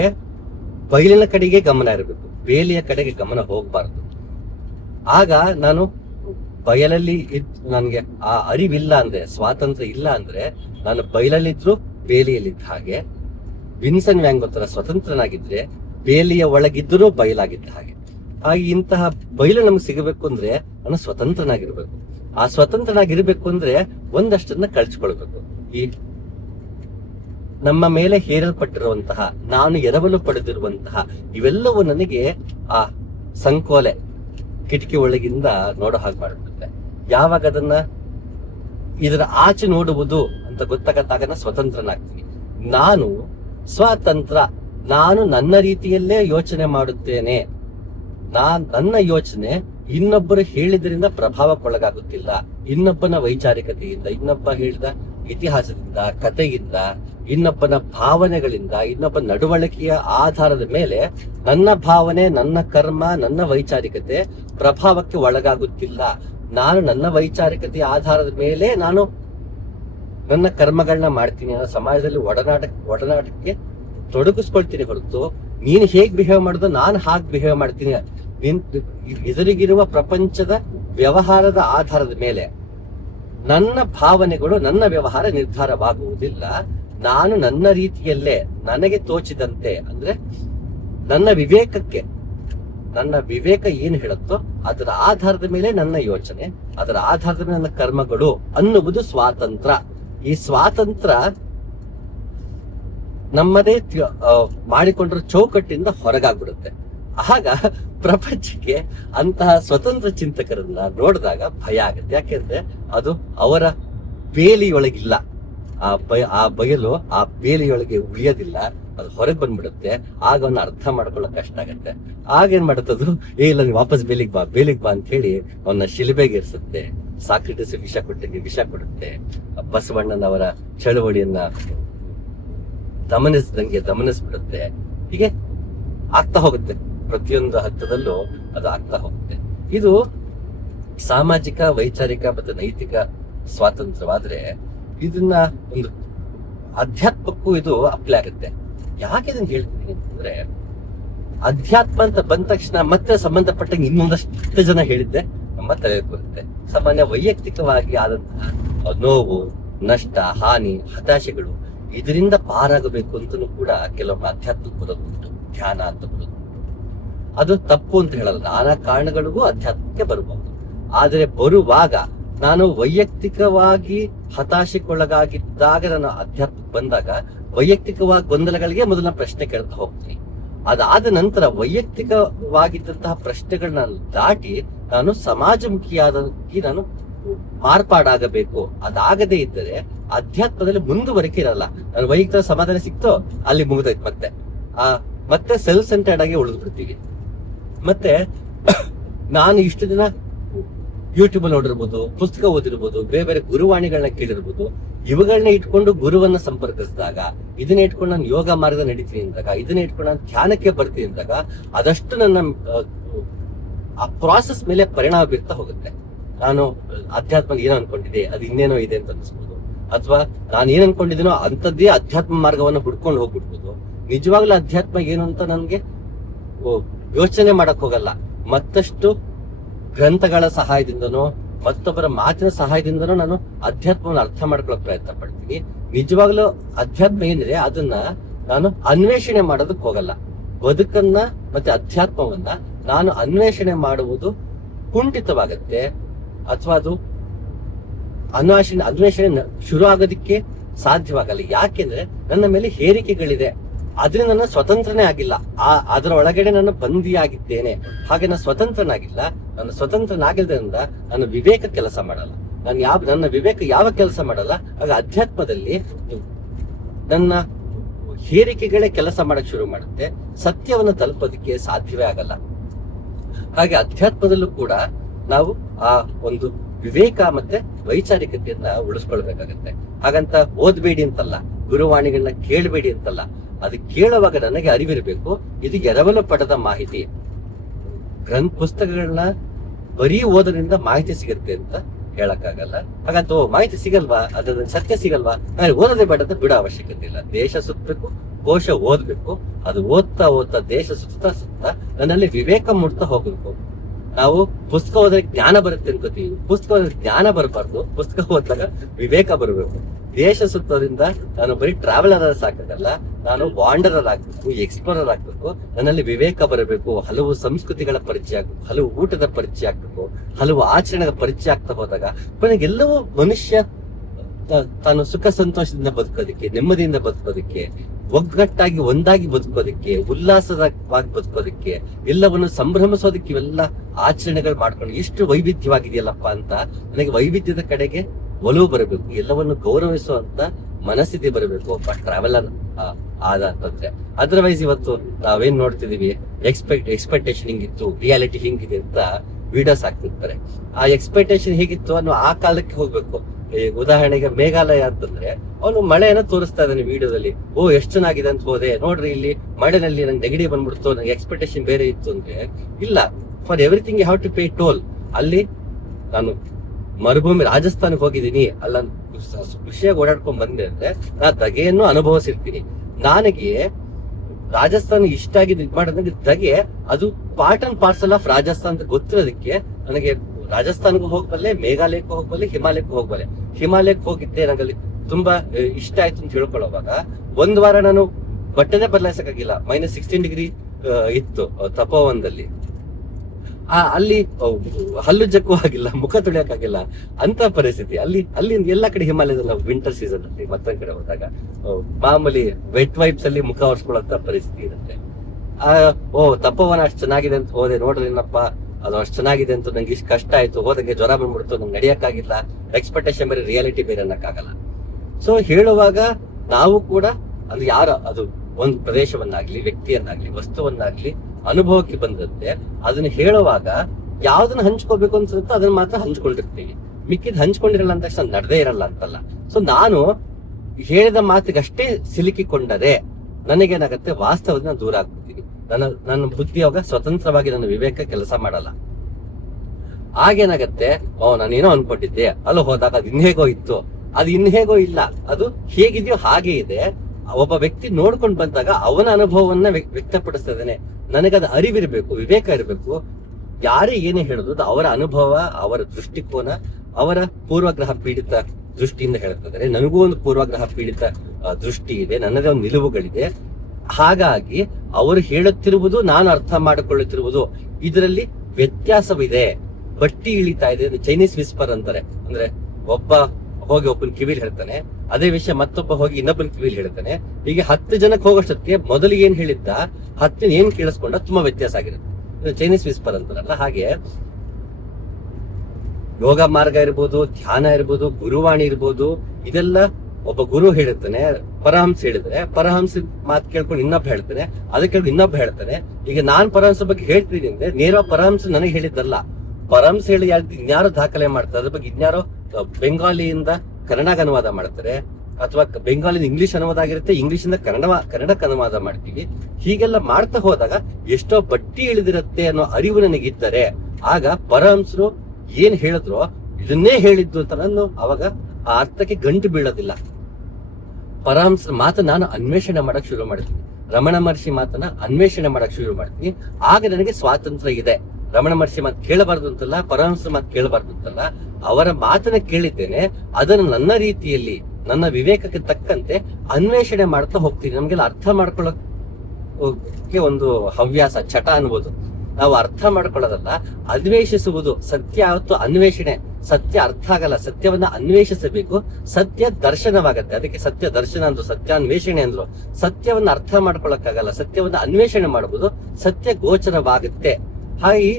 ಬಯಲಿನ ಕಡೆಗೆ ಗಮನ ಇರಬೇಕು, ಬೇಲಿಯ ಕಡೆಗೆ ಗಮನ ಹೋಗ್ಬಾರ್ದು. ಆಗ ನಾನು ಬಯಲಲ್ಲಿ ನನ್ಗೆ ಆ ಅರಿವಿಲ್ಲ ಅಂದ್ರೆ, ಸ್ವಾತಂತ್ರ್ಯ ಇಲ್ಲ ಅಂದ್ರೆ, ನಾನು ಬಯಲಲ್ಲಿದ್ರು ಬೇಲಿಯಲ್ಲಿದ್ದ ಹಾಗೆ. ವಿನ್ಸೆಂಟ್ ವ್ಯಾಂಗೋ ತರ ಸ್ವತಂತ್ರನಾಗಿದ್ರೆ ಬೇಲಿಯ ಒಳಗಿದ್ದರೂ ಬಯಲಾಗಿದ್ದ ಹಾಗೆ. ಹಾಗೆ ಇಂತಹ ಬಯಲು ನಮ್ಗೆ ಸಿಗಬೇಕು ಅಂದ್ರೆ ನಾನು ಸ್ವತಂತ್ರನಾಗಿರ್ಬೇಕು. ಆ ಸ್ವತಂತ್ರನಾಗಿರ್ಬೇಕು ಅಂದ್ರೆ ಒಂದಷ್ಟನ್ನ ಕಳ್ಚಿಕೊಳ್ಬೇಕು. ಈ ನಮ್ಮ ಮೇಲೆ ಹೇರಲ್ಪಟ್ಟಿರುವಂತಹ, ನಾನು ಎರವಲು ಪಡೆದಿರುವಂತಹ ಇವೆಲ್ಲವೂ ನನಗೆ ಆ ಸಂಕೋಲೆ ಕಿಟಕಿ ಒಳಗಿಂದ ನೋಡೋ ಹಾಗೆ ಮಾಡಿಬಿಡುತ್ತೆ. ಯಾವಾಗ ಅದನ್ನ ಇದರ ಆಚೆ ನೋಡುವುದು ಅಂತ ಗೊತ್ತಾಗತ್ತಾಗ ಸ್ವತಂತ್ರನಾಗ್ತೀನಿ. ನಾನು ಸ್ವತಂತ್ರ ನಾನು ನನ್ನ ರೀತಿಯಲ್ಲೇ ಯೋಚನೆ ಮಾಡುತ್ತೇನೆ. ನನ್ನ ಯೋಚನೆ ಇನ್ನೊಬ್ಬರು ಹೇಳಿದ್ರಿಂದ ಪ್ರಭಾವಕ್ಕೊಳಗಾಗುತ್ತಿಲ್ಲ. ಇನ್ನೊಬ್ಬನ ವೈಚಾರಿಕತೆಯಿಂದ, ಇನ್ನೊಬ್ಬ ಹೇಳಿದ ಇತಿಹಾಸದಿಂದ, ಕಥೆಯಿಂದ, ಇನ್ನೊಬ್ಬನ ಭಾವನೆಗಳಿಂದ, ಇನ್ನೊಬ್ಬ ನಡವಳಿಕೆಯ ಆಧಾರದ ಮೇಲೆ ನನ್ನ ಭಾವನೆ, ನನ್ನ ಕರ್ಮ, ನನ್ನ ವೈಚಾರಿಕತೆ ಪ್ರಭಾವಕ್ಕೆ ಒಳಗಾಗುತ್ತಿಲ್ಲ. ನಾನು ನನ್ನ ವೈಚಾರಿಕತೆಯ ಆಧಾರದ ಮೇಲೆ ನಾನು ನನ್ನ ಕರ್ಮಗಳನ್ನ ಮಾಡ್ತೀನಿ. ನಾನು ಸಮಾಜದಲ್ಲಿ ಒಡನಾಟಕ್ಕೆ ತೊಡಗಿಸ್ಕೊಳ್ತೀನಿ ಹೊರತು ನೀನು ಹೇಗ್ ಬಿಹೇವ್ ಮಾಡೋದು ನಾನು ಹಾಗೆ ಬಿಹೇವ್ ಮಾಡ್ತೀನಿ. ಎದುರಿಗಿರುವ ಪ್ರಪಂಚದ ವ್ಯವಹಾರದ ಆಧಾರದ ಮೇಲೆ ನನ್ನ ಭಾವನೆಗಳು, ನನ್ನ ವ್ಯವಹಾರ ನಿರ್ಧಾರವಾಗುವುದಿಲ್ಲ. ನಾನು ನನ್ನ ರೀತಿಯಲ್ಲೇ ನನಗೆ ತೋಚಿದಂತೆ, ಅಂದ್ರೆ ನನ್ನ ವಿವೇಕ ಏನು ಹೇಳುತ್ತೋ ಅದರ ಆಧಾರದ ಮೇಲೆ ನನ್ನ ಯೋಚನೆ, ಅದರ ಆಧಾರದ ಮೇಲೆ ನನ್ನ ಕರ್ಮಗಳು ಅನ್ನುವುದು ಸ್ವಾತಂತ್ರ್ಯ. ಈ ಸ್ವಾತಂತ್ರ್ಯ ನಮ್ಮದೇ ಮಾಡಿಕೊಂಡಿರೋ ಚೌಕಟ್ಟಿಂದ ಹೊರಗಾಗ್ಬಿಡುತ್ತೆ. ಆಗ ಪ್ರಪಂಚಕ್ಕೆ ಅಂತಹ ಸ್ವತಂತ್ರ ಚಿಂತಕರನ್ನ ನೋಡಿದಾಗ ಭಯ ಆಗುತ್ತೆ. ಯಾಕೆಂದ್ರೆ ಅದು ಅವರ ಬೇಲಿಯೊಳಗಿಲ್ಲ. ಆ ಬಯಲು ಆ ಬೇಲಿಯೊಳಗೆ ಉಳಿಯೋದಿಲ್ಲ, ಅದು ಹೊರಗೆ ಬಂದ್ಬಿಡುತ್ತೆ. ಆಗ ಅವನ್ನ ಅರ್ಥ ಮಾಡ್ಕೊಳ್ಳೋಕೆ ಕಷ್ಟ ಆಗತ್ತೆ. ಆಗ ಏನ್ ಮಾಡುತ್ತದು, ಇಲ್ಲ ನೀವು ವಾಪಸ್ ಬೇಲಿಗೆ ಬಾ ಅಂತ ಹೇಳಿ ಅವನ್ನ ಶಿಲುಬೆಗೆ ಇರಿಸುತ್ತೆ. ಸಾಕ್ರೆಟಿಸ್ ವಿಷ ಕೊಡುತ್ತೆ. ಬಸವಣ್ಣನವರ ಚಳವಳಿಯನ್ನ ದಮನಿಸ್ಬಿಡುತ್ತೆ. ಹೀಗೆ ಆಗ್ತಾ ಹೋಗುತ್ತೆ. ಪ್ರತಿಯೊಂದು ಹಂತದಲ್ಲೂ ಅದು ಆಗ್ತಾ ಹೋಗುತ್ತೆ. ಇದು ಸಾಮಾಜಿಕ, ವೈಚಾರಿಕ ಮತ್ತು ನೈತಿಕ ಸ್ವಾತಂತ್ರ್ಯವಾದ್ರೆ ಇದನ್ನ ಒಂದು ಅಧ್ಯಾತ್ಮಕ್ಕೂ ಇದು ಅಪ್ಲೈ ಆಗುತ್ತೆ. ಯಾಕೆ ಇದನ್ನ ಹೇಳ್ತೀನಿ ಅಂತಂದ್ರೆ, ಅಧ್ಯಾತ್ಮ ಅಂತ ಬಂದ ತಕ್ಷಣ ಮತ್ತೆ ಸಂಬಂಧಪಟ್ಟಂಗೆ ಇನ್ನೊಂದಷ್ಟು ಜನ ಹೇಳಿದ್ದೆ ನಮ್ಮ ತಲೆ ಬರುತ್ತೆ. ಸಾಮಾನ್ಯ ವೈಯಕ್ತಿಕವಾಗಿ ಆದಂತಹ ನೋವು, ನಷ್ಟ, ಹಾನಿ, ಹತಾಶೆಗಳು, ಇದರಿಂದ ಪಾರಾಗಬೇಕು ಅಂತಲೂ ಕೂಡ ಕೆಲವೊಮ್ಮೆ ಅಧ್ಯಾತ್ಮಕ್ಕೆ ಬರೋದುಂಟು, ಧ್ಯಾನ ಅಂತ ಬರೋದುಂಟು. ಅದು ತಪ್ಪು ಅಂತ ಹೇಳಲ್ಲ, ನಾನಾ ಕಾರಣಗಳಿಗೂ ಅಧ್ಯಾತ್ಮಕ್ಕೆ ಬರಬಹುದು. ಆದರೆ ಬರುವಾಗ ನಾನು ವೈಯಕ್ತಿಕವಾಗಿ ಹತಾಶೆಗೊಳಗಾಗಿದ್ದಾಗ ನಾನು ಅಧ್ಯಾತ್ಮಕ್ಕೆ ಬಂದಾಗ ವೈಯಕ್ತಿಕವಾಗಿ ಗೊಂದಲಗಳಿಗೆ ಮೊದಲ ಪ್ರಶ್ನೆ ಕೇಳ್ತಾ ಹೋಗ್ತೀನಿ. ಅದಾದ ನಂತರ ವೈಯಕ್ತಿಕವಾಗಿದ್ದಂತಹ ಪ್ರಶ್ನೆಗಳನ್ನ ದಾಟಿ ನಾನು ಸಮಾಜಮುಖಿಯಾಗಿ ನಾನು ಮಾರ್ಪಾಡಾಗಬೇಕು. ಅದಾಗದೇ ಇದ್ದರೆ ಅಧ್ಯಾತ್ಮದಲ್ಲಿ ಮುಂದುವರಿಕೆ ಇರಲ್ಲ. ನಾನು ವೈಯಕ್ತಿಕ ಸಮಾಧಾನ ಸಿಕ್ತೋ ಅಲ್ಲಿ ಮುಗಿದೈತೆ, ಮತ್ತೆ ಸೆಲ್ಫ್ ಸೆಂಟರ್ಡ್ ಆಗಿ ಉಳಿದು ಬಿಡ್ತೀವಿ. ಮತ್ತೆ ನಾನು ಇಷ್ಟು ದಿನ ಯೂಟ್ಯೂಬ್ ಅಲ್ಲಿ ನೋಡಿರ್ಬೋದು, ಪುಸ್ತಕ ಓದಿರ್ಬೋದು, ಬೇರೆ ಬೇರೆ ಗುರುವಾಣಿಗಳನ್ನ ಕೇಳಿರ್ಬೋದು, ಇವುಗಳನ್ನ ಇಟ್ಕೊಂಡು ಗುರುವನ್ನ ಸಂಪರ್ಕಿಸಿದಾಗ, ಇದನ್ನ ಇಟ್ಕೊಂಡು ನಾನು ಯೋಗ ಮಾರ್ಗ ನಡೀತೀನಿ ಅಂದಾಗ, ಇದನ್ನ ಇಟ್ಕೊಂಡು ನಾನು ಧ್ಯಾನಕ್ಕೆ ಬರ್ತೀನಿ ಅಂದಾಗ ಅದಷ್ಟು ನನ್ನ ಆ ಪ್ರಾಸೆಸ್ ಮೇಲೆ ಪರಿಣಾಮ ಬೀರ್ತಾ ಹೋಗುತ್ತೆ. ನಾನು ಅಧ್ಯಾತ್ಮ ಏನೋ ಅನ್ಕೊಂಡಿದ್ದೆ ಅದು ಇನ್ನೇನೋ ಇದೆ ಅಂತ ಅನ್ಸ್ಬೋದು, ಅಥವಾ ನಾನು ಏನ್ ಅನ್ಕೊಂಡಿದ್ದೀನೋ ಅಂತದ್ದೇ ಅಧ್ಯಾತ್ಮ ಮಾರ್ಗವನ್ನು ಹುಡ್ಕೊಂಡು ಹೋಗ್ಬಿಡ್ಬೋದು. ನಿಜವಾಗ್ಲೂ ಅಧ್ಯಾತ್ಮ ಏನು ಅಂತ ನನ್ಗೆ ಯೋಚನೆ ಮಾಡಕ್ ಹೋಗಲ್ಲ. ಮತ್ತಷ್ಟು ಗ್ರಂಥಗಳ ಸಹಾಯದಿಂದನೋ ಮತ್ತೊಬ್ಬರ ಮಾತಿನ ಸಹಾಯದಿಂದನೋ ನಾನು ಅಧ್ಯಾತ್ಮವನ್ನು ಅರ್ಥ ಮಾಡ್ಕೊಳ್ಳೋಕೆ ಪ್ರಯತ್ನ ಪಡ್ತೀನಿ. ನಿಜವಾಗ್ಲೂ ಅಧ್ಯಾತ್ಮ ಏನಿದೆ ಅದನ್ನ ನಾನು ಅನ್ವೇಷಣೆ ಮಾಡೋದಕ್ಕೆ ಹೋಗಲ್ಲ. ಬದುಕನ್ನ ಮತ್ತೆ ಅಧ್ಯಾತ್ಮವನ್ನ ನಾನು ಅನ್ವೇಷಣೆ ಮಾಡುವುದು ಕುಂಠಿತವಾಗತ್ತೆ, ಅಥವಾ ಅದು ಅನ್ವೇಷಣೆ ಶುರು ಆಗೋದಿಕ್ಕೆ ಸಾಧ್ಯವಾಗಲ್ಲ. ಯಾಕೆಂದ್ರೆ ನನ್ನ ಮೇಲೆ ಹೇರಿಕೆಗಳಿದೆ, ಅದರಿಂದ ನನ್ನ ಸ್ವತಂತ್ರನೇ ಆಗಿಲ್ಲ. ಅದರ ಒಳಗಡೆ ನಾನು ಬಂದಿಯಾಗಿದ್ದೇನೆ. ಹಾಗೆ ನಾನು ಸ್ವತಂತ್ರನಾಗಿಲ್ಲ. ನನ್ನ ಸ್ವತಂತ್ರನಾಗಿದ್ದರಿಂದ ನನ್ನ ವಿವೇಕ ಕೆಲಸ ಮಾಡಲ್ಲ. ನನ್ನ ವಿವೇಕ ಯಾವ ಕೆಲಸ ಮಾಡಲ್ಲ, ಆಗ ಅಧ್ಯಾತ್ಮದಲ್ಲಿ ನನ್ನ ಹೇರಿಕೆಗಳೇ ಕೆಲಸ ಮಾಡಕ್ ಶುರು ಮಾಡುತ್ತೆ. ಸತ್ಯವನ್ನು ತಲುಪೋದಕ್ಕೆ ಸಾಧ್ಯವೇ ಆಗಲ್ಲ. ಹಾಗೆ ಅಧ್ಯಾತ್ಮದಲ್ಲೂ ಕೂಡ ನಾವು ಆ ಒಂದು ವಿವೇಕ ಮತ್ತೆ ವೈಚಾರಿಕತೆಯನ್ನ ಉಳಿಸ್ಕೊಳ್ಬೇಕಾಗತ್ತೆ. ಹಾಗಂತ ಓದ್ಬೇಡಿ ಅಂತಲ್ಲ, ಗುರುವಾಣಿಗಳನ್ನ ಕೇಳಬೇಡಿ ಅಂತಲ್ಲ. ಅದು ಕೇಳುವಾಗ ನನಗೆ ಅರಿವಿರಬೇಕು, ಇದು ಎರವಲು ಪಡೆದ ಮಾಹಿತಿ. ಪುಸ್ತಕಗಳನ್ನ ಬರೀ ಓದೋದ್ರಿಂದ ಮಾಹಿತಿ ಸಿಗುತ್ತೆ ಅಂತ ಹೇಳಕ್ಕಾಗಲ್ಲ. ಹಾಗಂತ ಮಾಹಿತಿ ಸಿಗಲ್ವಾ, ಅದ್ರ ಸತ್ಯ ಸಿಗಲ್ವಾ, ನಾನು ಓದೋದೇ ಬೇಡ ಅಂತ ಬಿಡೋ ಅವಶ್ಯಕತೆ ಇಲ್ಲ. ದೇಶ ಸುತ್ತಬೇಕು, ಕೋಶ ಓದ್ಬೇಕು. ಅದು ಓದ್ತಾ ದೇಶ ಸುತ್ತ ನನ್ನಲ್ಲಿ ವಿವೇಕ ಮೂಡ್ತಾ ಹೋಗ್ಬೇಕು. ನಾವು ಪುಸ್ತಕ ಓದಿದ್ರೆ ಜ್ಞಾನ ಬರುತ್ತೆ ಅನ್ಕೋತೀವಿ. ಪುಸ್ತಕ ಓದಿದ್ರೆ ಜ್ಞಾನ ಬರಬಾರ್ದು, ಪುಸ್ತಕ ಓದಿದಾಗ ವಿವೇಕ ಬರಬೇಕು. ದೇಶ ಸುತ್ತೋದ್ರಿಂದ ನಾನು ಬರೀ ಟ್ರಾವೆಲರ್ ಸಾಕಾಗಲ್ಲ, ನಾನು ವಾಂಡರರ್ ಆಗ್ಬೇಕು, ಎಕ್ಸ್ಪ್ಲೋರರ್ ಆಗ್ಬೇಕು. ನನ್ನಲ್ಲಿ ವಿವೇಕ ಬರಬೇಕು. ಹಲವು ಸಂಸ್ಕೃತಿಗಳ ಪರಿಚಯ ಆಗ್ಬೇಕು, ಹಲವು ಊಟದ ಪರಿಚಯ ಆಗ್ಬೇಕು, ಹಲವು ಆಚರಣೆಗಳ ಪರಿಚಯ ಆಗ್ತಾ ಹೋದಾಗ ಕೊನೆಗೆಲ್ಲವೂ ಮನುಷ್ಯ ತಾನು ಸುಖ ಸಂತೋಷದಿಂದ ಬದುಕೋದಿಕ್ಕೆ, ನೆಮ್ಮದಿಯಿಂದ ಬದುಕೋದಿಕ್ಕೆ, ಒಗ್ಗಟ್ಟಾಗಿ ಒಂದಾಗಿ ಬದುಕೋದಿಕ್ಕೆ, ಉಲ್ಲಾಸವಾಗಿ ಬದುಕೋದಿಕ್ಕೆ, ಎಲ್ಲವನ್ನು ಸಂಭ್ರಮಿಸೋದಕ್ಕೆ ಇವೆಲ್ಲ ಆಚರಣೆಗಳು ಮಾಡ್ಕೊಂಡು ಎಷ್ಟು ವೈವಿಧ್ಯವಾಗಿದೆಯಲ್ಲಪ್ಪ ಅಂತ ನನಗೆ ವೈವಿಧ್ಯದ ಕಡೆಗೆ ಒಲವು ಬರಬೇಕು. ಎಲ್ಲವನ್ನು ಗೌರವಿಸುವಂತ ಮನಸ್ಥಿತಿ ಬರಬೇಕು ಒಬ್ಬ ಟ್ರಾವೆಲರ್ ಆದ ಅಂತಂದ್ರೆ. ಅದರ್ವೈಸ್ ಇವತ್ತು ನಾವೇನ್ ನೋಡ್ತಿದೀವಿ, ಎಕ್ಸ್ಪೆಕ್ಟೇಷನ್ ಹಿಂಗಿತ್ತು, ರಿಯಾಲಿಟಿ ಹಿಂಗಿದೆ ಅಂತ ವಿಡಿಯೋಸ್ ಹಾಕ್ತಿರ್ತಾರೆ. ಆ ಎಕ್ಸ್ಪೆಕ್ಟೇಷನ್ ಹೇಗಿತ್ತು ಅನ್ನೋ ಆ ಕಾಲಕ್ಕೆ ಹೋಗ್ಬೇಕು. ಉದಾಹರಣೆಗೆ ಮೇಘಾಲಯ ಅಂತಂದ್ರೆ ಅವನು ಮಳೆಯನ್ನ ತೋರಿಸ್ತಾ ಇದ್ದಾನೆ ವಿಡಿಯೋದಲ್ಲಿ. ಓ ಎಷ್ಟು ಚೆನ್ನಾಗಿದೆ ಅಂತ ಹೋದೆ, ನೋಡ್ರಿ ಇಲ್ಲಿ ಮಳೆನಲ್ಲಿ ನಂಗೆ ನೆಗಡಿ ಬಂದ್ಬಿಡ್ತು, ನಂಗೆ ಎಕ್ಸ್ಪೆಕ್ಟೇಷನ್ ಬೇರೆ ಇತ್ತು ಅಂದ್ರೆ. ಇಲ್ಲ, for everything you have to pay toll. ಅಲ್ಲಿ ನಾನು ಮರುಭೂಮಿ ರಾಜಸ್ಥಾನಕ್ಕೆ ಹೋಗಿದ್ದೀನಿ, ಅಲ್ಲ ಖುಷಿಯಾಗಿ ಓಡಾಡ್ಕೊಂಡ್ ಬಂದೆ ಅಂದ್ರೆ ನಾ ದಗೆಯನ್ನು ಅನುಭವಿಸಿರ್ತೀನಿ. ನನಗೆ ರಾಜಸ್ಥಾನ ಇಷ್ಟ ಆಗಿದ್ದು ಇದು ಮಾಡೋದಂದ್ರೆ ದಗೆ ಅದು part and parcel of Rajasthan ಅಂತ ಗೊತ್ತಿರೋದಕ್ಕೆ ನನಗೆ ರಾಜಸ್ಥಾನಕ್ಕೂ ಹೋಗ್ಬಲ್ಲೆ, ಮೇಘಾಲಯಕ್ಕೂ ಹೋಗ್ಬಲ್ಲೆ, ಹಿಮಾಲಯಕ್ಕೂ ಹೋಗ್ಬಲ್ಲೆ. ಹಿಮಾಲಯಕ್ಕೆ ಹೋಗಿದ್ದೆ, ನಂಗಲ್ಲಿ ತುಂಬಾ ಇಷ್ಟ ಆಯ್ತು ಅಂತ ಹೇಳ್ಕೊಳ್ಳೋವಾಗ ಒಂದ್ ವಾರ ನಾನು ಬಟ್ಟೆನೇ ಬದಲಾಯಿಸಕ್ಕಾಗಿಲ್ಲ. -16 ಡಿಗ್ರಿ ಇತ್ತು ತಪೋವನದಲ್ಲಿ. ಅಲ್ಲಿ ಹಲ್ಲು ಜಕ್ಕೂ ಆಗಿಲ್ಲ, ಮುಖ ತೊಳಿಯಕ್ಕಾಗಿಲ್ಲ ಅಂತ ಪರಿಸ್ಥಿತಿ. ಅಲ್ಲಿ ಎಲ್ಲಾ ಕಡೆ ಹಿಮಾಲಯದಲ್ಲಿ ವಿಂಟರ್ ಸೀಸನ್ ಅಲ್ಲಿ ಮತ್ತೊಂದ್ ಕಡೆ ಹೋದಾಗ ಮಾಮೂಲಿ ವೆಟ್ ವೈಪ್ಸ್ ಅಲ್ಲಿ ಮುಖ ಒರೆಸ್ಕೊಳ್ಳೋ ಪರಿಸ್ಥಿತಿ ಇರುತ್ತೆ. ತಪೋವನ ಅಷ್ಟು ಚೆನ್ನಾಗಿದೆ ಅಂತ ಹೋದೆ, ನೋಡ್ರಿ ಏನಪ್ಪ ಅದು ಅಷ್ಟು ಚೆನ್ನಾಗಿದೆ ಅಂತ ನಂಗೆ ಇಷ್ಟು ಕಷ್ಟ ಆಯ್ತು, ಹೋದಂಗೆ ಜ್ವರ ಬಂದ್ಬಿಡ್ತು, ನಂಗೆ ನಡೆಯಕ್ಕಾಗಿಲ್ಲ, ಎಕ್ಸ್ಪೆಕ್ಟೇಷನ್ ಬೇರೆ ರಿಯಾಲಿಟಿ ಬೇರೆ ಅನ್ನಕ್ಕಾಗಲ್ಲ. ಸೊ ಹೇಳುವಾಗ ನಾವು ಕೂಡ ಅದು ಒಂದು ಪ್ರದೇಶವನ್ನಾಗ್ಲಿ, ವ್ಯಕ್ತಿಯನ್ನಾಗ್ಲಿ, ವಸ್ತುವನ್ನಾಗ್ಲಿ ಅನುಭವಕ್ಕೆ ಬಂದಂತೆ ಅದನ್ನ ಹೇಳುವಾಗ ಯಾವ್ದನ್ನ ಹಂಚ್ಕೋಬೇಕು ಅನ್ಸುತ್ತೋ ಅದನ್ನ ಮಾತ್ರ ಹಂಚ್ಕೊಂಡಿರ್ತೀವಿ. ಮಿಕ್ಕಿದ್ ಹಂಚ್ಕೊಂಡಿರಲ್ಲ ಅಂತ ತಕ್ಷಣ ನಡೆದೇ ಇರಲ್ಲ ಅಂತಲ್ಲ. ಸೊ ನಾನು ಹೇಳಿದ ಮಾತಿಗಷ್ಟೇ ಸಿಲುಕಿಕೊಂಡರೆ ನನಗೇನಾಗತ್ತೆ, ವಾಸ್ತವದಿಂದ ದೂರ ಆಗ್ಬಿಡ್ತೀನಿ. ನನ್ನ ಬುದ್ಧಿ ಅವಾಗ ಸ್ವತಂತ್ರವಾಗಿ ನನ್ನ ವಿವೇಕ ಕೆಲಸ ಮಾಡಲ್ಲ. ಆಗೇನಾಗತ್ತೆ, ನಾನೇನೋ ಅನ್ಕೊಂಡಿದ್ದೆ, ಅಲ್ಲ ಹೋದಾಗ ಅದು ಇನ್ನೇಗೋ ಇತ್ತು, ಅದು ಇನ್ನೇಗೋ ಇಲ್ಲ, ಅದು ಹೇಗಿದೆಯೋ ಹಾಗೆ ಇದೆ. ಒಬ್ಬ ವ್ಯಕ್ತಿ ನೋಡ್ಕೊಂಡು ಬಂದಾಗ ಅವನ ಅನುಭವವನ್ನ ವ್ಯಕ್ತಪಡಿಸ್ತದೇನೆ. ನನಗದ ಅರಿವಿರ್ಬೇಕು, ವಿವೇಕ ಇರಬೇಕು. ಯಾರೇ ಏನೇ ಹೇಳುದು ಅವರ ಅನುಭವ, ಅವರ ದೃಷ್ಟಿಕೋನ, ಅವರ ಪೂರ್ವಗ್ರಹ ಪೀಡಿತ ದೃಷ್ಟಿಯಿಂದ ಹೇಳ್ತಿದ್ದಾರೆ. ನನಗೂ ಒಂದು ಪೂರ್ವಗ್ರಹ ಪೀಡಿತ ದೃಷ್ಟಿ ಇದೆ, ನನ್ನದೇ ಒಂದು ನಿಲುವುಗಳಿದೆ. ಹಾಗಾಗಿ ಅವರು ಹೇಳುತ್ತಿರುವುದು, ನಾನು ಅರ್ಥ ಮಾಡಿಕೊಳ್ಳುತ್ತಿರುವುದು, ಇದರಲ್ಲಿ ವ್ಯತ್ಯಾಸವಿದೆ. ಬಟ್ಟಿ ಇಳಿತಾ ಇದೆ, ಚೈನೀಸ್ ವಿಸ್ಪರ್ ಅಂತಾರೆ. ಅಂದ್ರೆ ಒಬ್ಬ ಹೋಗಿ ಒಬ್ಬನ ಕಿವಿಲ್ ಹೇಳ್ತಾನೆ, ಅದೇ ವಿಷಯ ಮತ್ತೊಬ್ಬ ಹೋಗಿ ಇನ್ನೊಬ್ಬನ ಕಿವಿಲ್ ಹೇಳ್ತಾನೆ. ಹೀಗೆ 10 ಜನಕ್ಕೆ ಹೋಗೋಷ್ಟಕ್ಕೆ ಮೊದಲಿಗೆ ಏನ್ ಹೇಳಿದ್ದ 10 ಏನ್ ಕೇಳಿಸ್ಕೊಂಡ ತುಂಬಾ ವ್ಯತ್ಯಾಸ ಆಗಿರುತ್ತೆ. ಚೈನೀಸ್ ವಿಸ್ಪರ್ ಅಂತಾರಲ್ಲ, ಹಾಗೆ ಯೋಗ ಮಾರ್ಗ ಇರ್ಬೋದು, ಧ್ಯಾನ ಇರ್ಬೋದು, ಗುರುವಾಣಿ ಇರ್ಬೋದು, ಇದೆಲ್ಲ ಒಬ್ಬ ಗುರು ಹೇಳಿರ್ತಾನೆ, ಪರಹಂಸ ಹೇಳಿದ್ರೆ ಪರಹಂಸ ಮಾತು ಕೇಳ್ಕೊಂಡು ಇನ್ನೊಬ್ಬ ಹೇಳ್ತಾನೆ, ಅದಕ್ಕೆ ಇನ್ನೊಬ್ಬ ಹೇಳ್ತಾನೆ. ಈಗ ನಾನ್ ಪರಹಂಸ ಬಗ್ಗೆ ಹೇಳ್ತೀನಿ ಅಂದ್ರೆ ನೇರ ಪರಹಂಸ ನನಗೆ ಹೇಳಿದ್ದಲ್ಲ, ಪರಹಂಸ ಹೇಳಿ ಇನ್ಯಾರೋ ದಾಖಲೆ ಮಾಡ್ತಾರೆ. ಅದ್ರ ಬಗ್ಗೆ ಇನ್ಯಾರೋ ಬೆಂಗಾಲಿಯಿಂದ ಕನ್ನಡಕ್ಕೆ ಅನುವಾದ ಮಾಡ್ತಾರೆ, ಅಥವಾ ಬೆಂಗಾಲಿಯಿಂದ ಇಂಗ್ಲಿಷ್ ಅನುವಾದ ಆಗಿರುತ್ತೆ, ಇಂಗ್ಲಿಷ್ ಇಂದ ಕನ್ನಡಕ್ಕೆ ಅನುವಾದ ಮಾಡ್ತೀವಿ. ಹೀಗೆಲ್ಲ ಮಾಡ್ತಾ ಹೋದಾಗ ಎಷ್ಟೋ ಬಟ್ಟಿ ಇಳಿದಿರುತ್ತೆ ಅನ್ನೋ ಅರಿವು ನನಗಿದ್ದರೆ ಆಗ ಪರಹಂಸರು ಏನ್ ಹೇಳಿದ್ರು ಇದನ್ನೇ ಹೇಳಿದ್ದು ಅಂತ ನಾನು ಅವಾಗ ಆ ಅರ್ಥಕ್ಕೆ ಗಂಟು ಬೀಳೋದಿಲ್ಲ. ಪರಹಂಸರ ಮಾತನ್ನ ನಾನು ಅನ್ವೇಷಣೆ ಮಾಡಕ್ ಶುರು ಮಾಡ್ತೀನಿ, ರಮಣ ಮಹರ್ಷಿ ಮಾತನ್ನ ಅನ್ವೇಷಣೆ ಮಾಡಕ್ ಶುರು ಮಾಡ್ತೀನಿ. ಆಗ ನನಗೆ ಸ್ವಾತಂತ್ರ್ಯ ಇದೆ. ರಮಣ ಮಹರ್ಷಿ ಮಾತು ಕೇಳಬಾರ್ದು ಅಂತಲ್ಲ, ಪರಹಂಸರ ಮಾತು ಕೇಳಬಾರ್ದು ಅಂತಲ್ಲ, ಅವರ ಮಾತನ್ನ ಕೇಳಿದ್ದೇನೆ, ಅದನ್ನು ನನ್ನ ರೀತಿಯಲ್ಲಿ ನನ್ನ ವಿವೇಕಕ್ಕೆ ತಕ್ಕಂತೆ ಅನ್ವೇಷಣೆ ಮಾಡ್ತಾ ಹೋಗ್ತೀನಿ. ನಮ್ಗೆಲ್ಲ ಅರ್ಥ ಮಾಡ್ಕೊಳ್ಳೋಕೆ ಒಂದು ಹವ್ಯಾಸ, ಚಟ ಅನ್ಬೋದು. ನಾವು ಅರ್ಥ ಮಾಡ್ಕೊಳ್ಳೋದಲ್ಲ, ಅನ್ವೇಷಿಸುವುದು. ಸತ್ಯ ಯಾವತ್ತು ಅನ್ವೇಷಣೆ, ಸತ್ಯ ಅರ್ಥ ಆಗಲ್ಲ, ಸತ್ಯವನ್ನ ಅನ್ವೇಷಿಸಬೇಕು. ಸತ್ಯ ದರ್ಶನವಾಗತ್ತೆ, ಅದಕ್ಕೆ ಸತ್ಯ ದರ್ಶನ ಅಂದ್ರು, ಸತ್ಯಾನ್ವೇಷಣೆ ಅಂದ್ರು. ಸತ್ಯವನ್ನ ಅರ್ಥ ಮಾಡ್ಕೊಳಕ್ಕಾಗಲ್ಲ, ಸತ್ಯವನ್ನ ಅನ್ವೇಷಣೆ ಮಾಡಬಹುದು, ಸತ್ಯ ಗೋಚರವಾಗುತ್ತೆ. ಹಾಗೆ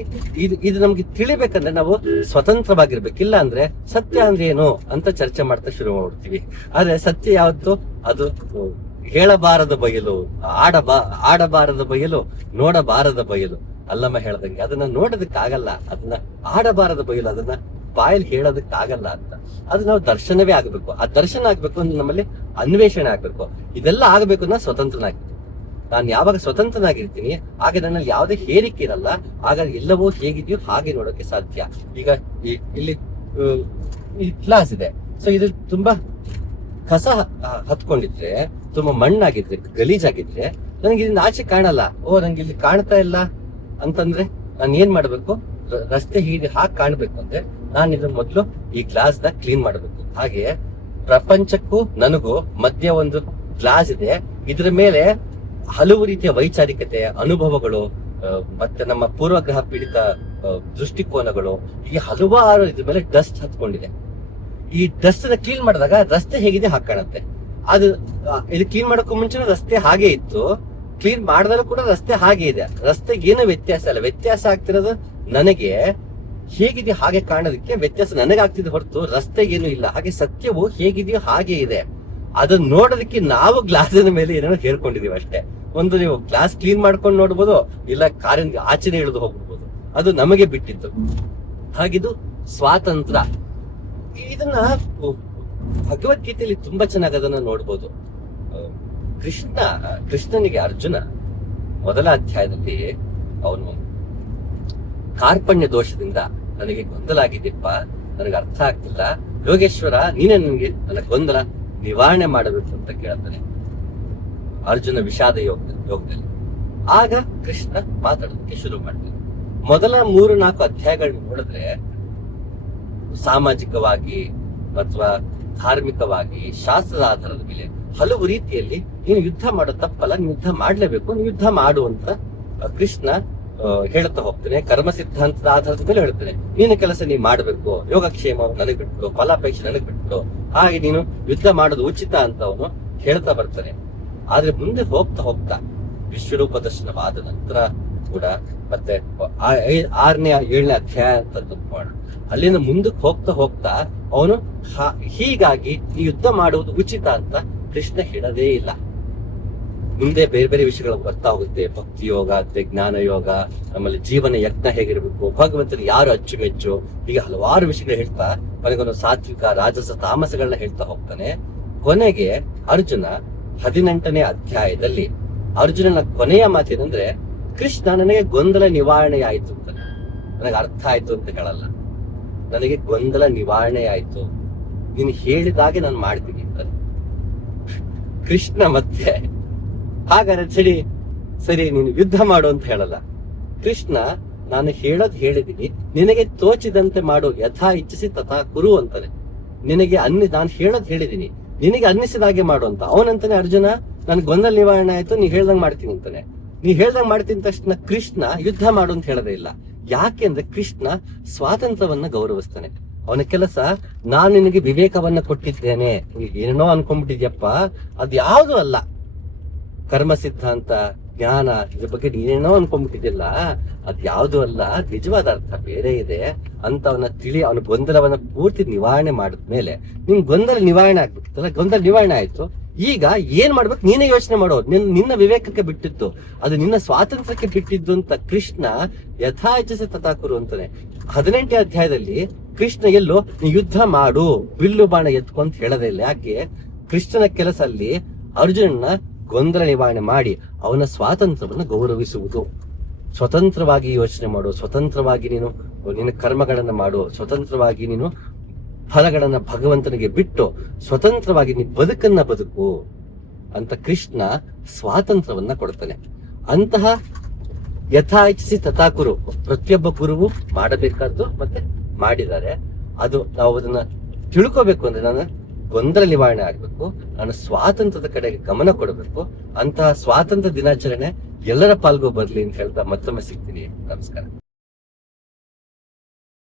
ಇದು ನಮ್ಗೆ ತಿಳಿಬೇಕಂದ್ರೆ ನಾವು ಸ್ವತಂತ್ರವಾಗಿರ್ಬೇಕಿಲ್ಲ ಅಂದ್ರೆ ಸತ್ಯ ಅಂದ್ರೆ ಏನು ಅಂತ ಚರ್ಚೆ ಮಾಡ್ತಾ ಶುರು ಮಾಡ್ಬಿಡ್ತೀವಿ. ಆದ್ರೆ ಸತ್ಯ ಯಾವತ್ತು ಅದು ಹೇಳಬಾರದ ಬಯಲು, ಆಡಬಾರದ ಬಯಲು, ನೋಡಬಾರದ ಬಯಲು. ಅಲ್ಲಮ್ಮ ಹೇಳ್ದಂಗೆ ಅದನ್ನ ನೋಡೋದಕ್ಕಾಗಲ್ಲ, ಅದನ್ನ ಆಡಬಾರದ ಬಯಲು, ಅದನ್ನ ಬಾಯಲ್ಲಿ ಹೇಳೋದಕ್ಕಾಗಲ್ಲ ಅಂತ. ಅದು ನಾವು ದರ್ಶನವೇ ಆಗ್ಬೇಕು. ಆ ದರ್ಶನ ಆಗ್ಬೇಕು ಅಂದ್ರೆ ನಮ್ಮಲ್ಲಿ ಅನ್ವೇಷಣೆ ಆಗ್ಬೇಕು. ಇದೆಲ್ಲ ಆಗ್ಬೇಕು ಅಂದ್ರೆ ಸ್ವತಂತ್ರನಾಗ್ಬೇಕು. ನಾನು ಯಾವಾಗ ಸ್ವತಂತ್ರನಾಗಿರ್ತೀನಿ ಆಗ ನನ್ನಲ್ಲಿ ಯಾವುದೇ ಹೇರಿಕೆ ಇರಲ್ಲ, ಆಗ ಎಲ್ಲವೂ ಹೇಗಿದೆಯೋ ಹಾಗೆ ನೋಡೋಕೆ ಸಾಧ್ಯ. ಈಗ ಇಲ್ಲಿ ಈ ಕ್ಲಾಸ್ ಇದೆ, ಸೊ ಇದು ತುಂಬಾ ಕಸ ಹತ್ಕೊಂಡಿದ್ರೆ, ತುಂಬಾ ಮಣ್ಣಾಗಿದ್ರೆ, ಗಲೀಜಾಗಿದ್ರೆ ನನಗೆ ಇದನ್ನ ಆಚೆ ಕಾಣಲ್ಲ. ನಂಗೆ ಇಲ್ಲಿ ಕಾಣ್ತಾ ಇಲ್ಲ ಅಂತಂದ್ರೆ ನಾನು ಏನ್ ಮಾಡ್ಬೇಕು, ರಸ್ತೆ ಹಾಗೆ ಕಾಣ್ಬೇಕು ಅಂದ್ರೆ ನಾನು ಇದನ್ನ ಮೊದಲು ಈ ಗ್ಲಾಸ್ ನ ಕ್ಲೀನ್ ಮಾಡ್ಬೇಕು. ಹಾಗೆ ಪ್ರಪಂಚಕ್ಕೂ ನನಗೂ ಮಧ್ಯ ಒಂದು ಗ್ಲಾಸ್ ಇದೆ, ಇದ್ರ ಮೇಲೆ ಹಲವು ರೀತಿಯ ವೈಚಾರಿಕತೆ, ಅನುಭವಗಳು, ಮತ್ತೆ ನಮ್ಮ ಪೂರ್ವಗ್ರಹ ಪೀಡಿತ ದೃಷ್ಟಿಕೋನಗಳು, ಈ ಹಲವಾರು ಇದ್ರ ಮೇಲೆ ಡಸ್ಟ್ ಹತ್ಕೊಂಡಿದೆ. ಈ ಡಸ್ಟ್ ನ ಕ್ಲೀನ್ ಮಾಡಿದಾಗ ರಸ್ತೆ ಹೇಗಿದೆ ಹಾಗೆ ಕಾಣುತ್ತೆ. ಅದು ಇದು ಕ್ಲೀನ್ ಮಾಡೋಕ್ಕೂ ಮುಂಚೆ ರಸ್ತೆ ಹಾಗೆ ಇತ್ತು, ಕ್ಲೀನ್ ಮಾಡಿದಾಗ ಕೂಡ ರಸ್ತೆ ಹಾಗೆ ಇದೆ. ರಸ್ತೆಗೆ ಏನೋ ವ್ಯತ್ಯಾಸ ಇಲ್ಲ, ವ್ಯತ್ಯಾಸ ಆಗ್ತಿರೋದು ನನಗೆ ಹೇಗಿದೆಯೋ ಹಾಗೆ ಕಾಣೋದಕ್ಕೆ ವ್ಯತ್ಯಾಸ ನನಗಾಗ್ತಿದೆ ಹೊರತು ರಸ್ತೆಗೇನು ಇಲ್ಲ. ಹಾಗೆ ಸತ್ಯವು ಹೇಗಿದೆಯೋ ಹಾಗೆ ಇದೆ. ಅದನ್ನ ನೋಡೋದಕ್ಕೆ ನಾವು ಗ್ಲಾಸಿನ ಮೇಲೆ ಏನೇನೋ ಹೇರ್ಕೊಂಡಿದೀವಿ ಅಷ್ಟೇ. ಒಂದು ನೀವು ಗ್ಲಾಸ್ ಕ್ಲೀನ್ ಮಾಡ್ಕೊಂಡು ನೋಡ್ಬೋದು, ಇಲ್ಲ ಕಾರಿನ ಆಚೆನೆ ಇಳಿದು ಹೋಗ್ಬಿಡ್ಬೋದು, ಅದು ನಮಗೆ ಬಿಟ್ಟಿತ್ತು. ಹಾಗಿದು ಸ್ವಾತಂತ್ರ್ಯ. ಇದನ್ನ ಭಗವದ್ಗೀತೆಯಲ್ಲಿ ತುಂಬಾ ಚೆನ್ನಾಗಿ ಅದನ್ನ ನೋಡ್ಬೋದು. ಕೃಷ್ಣನಿಗೆ ಅರ್ಜುನ ಮೊದಲ ಅಧ್ಯಾಯದಲ್ಲಿ ಅವನು ಕಾರ್ಪಣ್ಯ ದೋಷದಿಂದ ನನಗೆ ಗೊಂದಲ ಆಗಿದೆಯಪ್ಪ, ನನಗೆ ಅರ್ಥ ಆಗ್ತಿಲ್ಲ, ಯೋಗೇಶ್ವರ ನೀನೇ ನನಗೆ ನನ್ನ ಗೊಂದಲ ನಿವಾರಣೆ ಮಾಡಬೇಕು ಅಂತ ಕೇಳ್ತಾನೆ ಅರ್ಜುನ ವಿಷಾದ ಯೋಗದಲ್ಲಿ. ಆಗ ಕೃಷ್ಣ ಮಾತಾಡೋದಕ್ಕೆ ಶುರು ಮಾಡ್ತಾನೆ. ಮೊದಲ 3-4 ಅಧ್ಯಾಯಗಳನ್ನ ನೋಡಿದ್ರೆ ಸಾಮಾಜಿಕವಾಗಿ ಅಥವಾ ಧಾರ್ಮಿಕವಾಗಿ ಶಾಸ್ತ್ರದ ಆಧಾರದ ಮೇಲೆ ಹಲವು ರೀತಿಯಲ್ಲಿ ನೀನು ಯುದ್ಧ ಮಾಡೋ ತಪ್ಪಲ್ಲ, ನೀನು ಯುದ್ಧ ಮಾಡ್ಲೇಬೇಕು, ನೀನು ಯುದ್ಧ ಮಾಡು ಅಂತ ಕೃಷ್ಣ ಹೇಳ್ತಾ ಹೋಗ್ತಾನೆ. ಕರ್ಮ ಸಿದ್ಧಾಂತದ ಆಧಾರದ ಮೇಲೆ ಹೇಳ್ತಾನೆ, ನಿನ್ನ ಕೆಲಸ ನೀ ಮಾಡ್ಬೇಕು, ಯೋಗಕ್ಷೇಮ ನನಗೆ ಬಿಟ್ಬಿಡು, ಫಲಾಪೇಕ್ಷೆ ನನಗೆ ಬಿಟ್ಬಿಡು, ಹಾಗೆ ನೀನು ಯುದ್ಧ ಮಾಡೋದು ಉಚಿತ ಅಂತ ಅವನು ಹೇಳ್ತಾ ಬರ್ತಾನೆ. ಆದ್ರೆ ಮುಂದೆ ಹೋಗ್ತಾ ಹೋಗ್ತಾ ವಿಶ್ವರೂಪ ದರ್ಶನವಾದ ನಂತರ ಕೂಡ ಮತ್ತೆ 6ನೇ 7ನೇ ಅಧ್ಯಾಯ ಅಂತ ತಪ್ಪಾಡ, ಅಲ್ಲಿಂದ ಮುಂದಕ್ಕೆ ಹೋಗ್ತಾ ಹೋಗ್ತಾ ಅವನು ಹೀಗಾಗಿ ಈ ಯುದ್ಧ ಮಾಡುವುದು ಉಚಿತ ಅಂತ ಕೃಷ್ಣ ಹೇಳದೇ ಇಲ್ಲ. ಮುಂದೆ ಬೇರೆ ಬೇರೆ ವಿಷಯಗಳು ಬರ್ತಾ ಹೋಗುತ್ತೆ. ಭಕ್ತಿ ಯೋಗ, ಜ್ಞಾನ ಯೋಗ, ಆಮೇಲೆ ಜೀವನ ಯಜ್ಞ ಹೇಗಿರ್ಬೇಕು, ಭಗವಂತನ ಯಾರು ಅಚ್ಚುಮೆಚ್ಚು, ಹೀಗೆ ಹಲವಾರು ವಿಷಯಗಳು ಹೇಳ್ತಾ ಕೊನೆಗೊಂದು ಸಾತ್ವಿಕ ರಾಜಸ ತಾಮಸಗಳನ್ನ ಹೇಳ್ತಾ ಹೋಗ್ತಾನೆ. ಕೊನೆಗೆ ಅರ್ಜುನ 18ನೇ ಅಧ್ಯಾಯದಲ್ಲಿ ಅರ್ಜುನನ ಕೊನೆಯ ಮಾತೇನಂದ್ರೆ, ಕೃಷ್ಣ ನನಗೆ ಗೊಂದಲ ನಿವಾರಣೆ ಆಯ್ತು ಅಂತ, ನನಗೆ ಅರ್ಥ ಆಯ್ತು ಅಂತ ಹೇಳಲ್ಲ, ನನಗೆ ಗೊಂದಲ ನಿವಾರಣೆ ಆಯ್ತು, ನೀನು ಹೇಳಿದಾಗೆ ನಾನು ಮಾಡ್ತೀನಿ ಅಂತ ಕೃಷ್ಣ. ಮತ್ತೆ ಹಾಗಾದ್ರೆ ಸರಿ ನೀನು ಯುದ್ಧ ಮಾಡು ಅಂತ ಹೇಳಲ್ಲ ಕೃಷ್ಣ. ನಾನು ಹೇಳೋದು ಹೇಳಿದೀನಿ, ನಿನಗೆ ತೋಚಿದಂತೆ ಮಾಡು, ಯಥಾ ಇಚ್ಛಿಸಿ ತಥಾ ಕುರು ಅಂತಾನೆ. ನಾನು ಹೇಳೋದು ಹೇಳಿದೀನಿ, ನಿನಗೆ ಅನ್ನಿಸಿದಾಗೆ ಮಾಡು ಅಂತ. ಅವನಂತಾನೆ ಅರ್ಜುನ ನನ್ ಗೊಂದಲ ನಿವಾರಣೆ ಆಯ್ತು, ನೀ ಹೇಳ್ದಂಗ್ ಮಾಡ್ತೀನಿ ಅಂತಾನೆ. ನೀ ಹೇಳ್ದಂಗ್ ಮಾಡ್ತೀನಿ ತಕ್ಷಣ ಕೃಷ್ಣ ಯುದ್ಧ ಮಾಡು ಅಂತ ಹೇಳೋದೇ ಇಲ್ಲ. ಯಾಕೆಂದ್ರೆ ಕೃಷ್ಣ ಸ್ವಾತಂತ್ರ್ಯವನ್ನ ಗೌರವಿಸ್ತಾನೆ. ಅವನ ಕೆಲಸ, ನಾನು ನಿನಗೆ ವಿವೇಕವನ್ನ ಕೊಟ್ಟಿದ್ದೇನೆ, ಏನೇನೋ ಅನ್ಕೊಂಡ್ಬಿಟ್ಟಿದ್ಯಪ್ಪ, ಅದ್ಯಾವುದು ಅಲ್ಲ. ಕರ್ಮ ಸಿದ್ಧಾಂತ, ಜ್ಞಾನ, ಇದ್ರ ಬಗ್ಗೆ ನೀನೇನೋ ಅನ್ಕೊಂಡ್ಬಿಟ್ಟಿದ್ಯಲ್ಲ, ಅದ್ಯಾವುದು ಅಲ್ಲ, ನಿಜವಾದ ಅರ್ಥ ಬೇರೆ ಇದೆ ಅಂತ ಅವನ ಗೊಂದಲವನ್ನ ಪೂರ್ತಿ ನಿವಾರಣೆ ಮಾಡಿದ್ಮೇಲೆ ನಿನ್ ಗೊಂದಲ ನಿವಾರಣೆ ಆಗ್ಬೇಕಿತ್ತಲ್ಲ, ಗೊಂದಲ ನಿವಾರಣೆ ಆಯ್ತು. ಈಗ ಏನ್ ಮಾಡ್ಬೇಕು ನೀನೇ ಯೋಚನೆ ಮಾಡೋ, ನಿನ್ನ ವಿವೇಕಕ್ಕೆ ಬಿಟ್ಟಿತ್ತು, ಅದು ನಿನ್ನ ಸ್ವಾತಂತ್ರ್ಯಕ್ಕೆ ಬಿಟ್ಟಿದ್ದು ಅಂತ ಕೃಷ್ಣ ಯಥಾ ಇಚ್ಛಿಸಿ ತಥಾ ಕುರು ಅಂತಾನೆ. 18ನೇ ಅಧ್ಯಾಯದಲ್ಲಿ ಕೃಷ್ಣ ಎಲ್ಲೋ ನೀ ಯುದ್ಧ ಮಾಡು, ಬಿಲ್ಲು ಬಾಣ ಎತ್ಕೊಂತ ಹೇಳದೇ ಇಲ್ಲ. ಯಾಕೆ? ಕೃಷ್ಣನ ಕೆಲಸ ಅಲ್ಲಿ ಅರ್ಜುನನ ಗೊಂದಲ ನಿವಾರಣೆ ಮಾಡಿ ಅವನ ಸ್ವಾತಂತ್ರ್ಯವನ್ನು ಗೌರವಿಸುವುದು. ಸ್ವತಂತ್ರವಾಗಿ ಯೋಚನೆ ಮಾಡು, ಸ್ವತಂತ್ರವಾಗಿ ನೀನು ನಿನ್ನ ಕರ್ಮಗಳನ್ನ ಮಾಡು, ಸ್ವತಂತ್ರವಾಗಿ ನೀನು ಫಲಗಳನ್ನ ಭಗವಂತನಿಗೆ ಬಿಟ್ಟು ಸ್ವತಂತ್ರವಾಗಿ ನೀ ಬದುಕು ಅಂತ ಕೃಷ್ಣ ಸ್ವಾತಂತ್ರ್ಯವನ್ನ ಕೊಡ್ತಾನೆ. ಅಂತಹ ಯಥಾ ಇಚ್ಛಿಸಿ ತಥಾ ಕುರು ಪ್ರತಿಯೊಬ್ಬ ಗುರುವು ಮಾಡಬೇಕಾದ್ದು ಮತ್ತೆ ಮಾಡಿದ್ದಾರೆ. ಅದು ನಾವು ಅದನ್ನ ತಿಳ್ಕೋಬೇಕು ಅಂದ್ರೆ ನಾನು ಗೊಂದಲ ನಿವಾರಣೆ ಆಗ್ಬೇಕು, ನಾನು ಸ್ವಾತಂತ್ರ್ಯದ ಕಡೆಗೆ ಗಮನ ಕೊಡಬೇಕು. ಅಂತಹ ಸ್ವಾತಂತ್ರ್ಯ ದಿನಾಚರಣೆ ಎಲ್ಲರ ಪಾಲ್ಗೊ ಬರ್ಲಿ ಅಂತ ಹೇಳ್ತಾ ಮತ್ತೊಮ್ಮೆ ಸಿಗ್ತೀನಿ. ನಮಸ್ಕಾರ.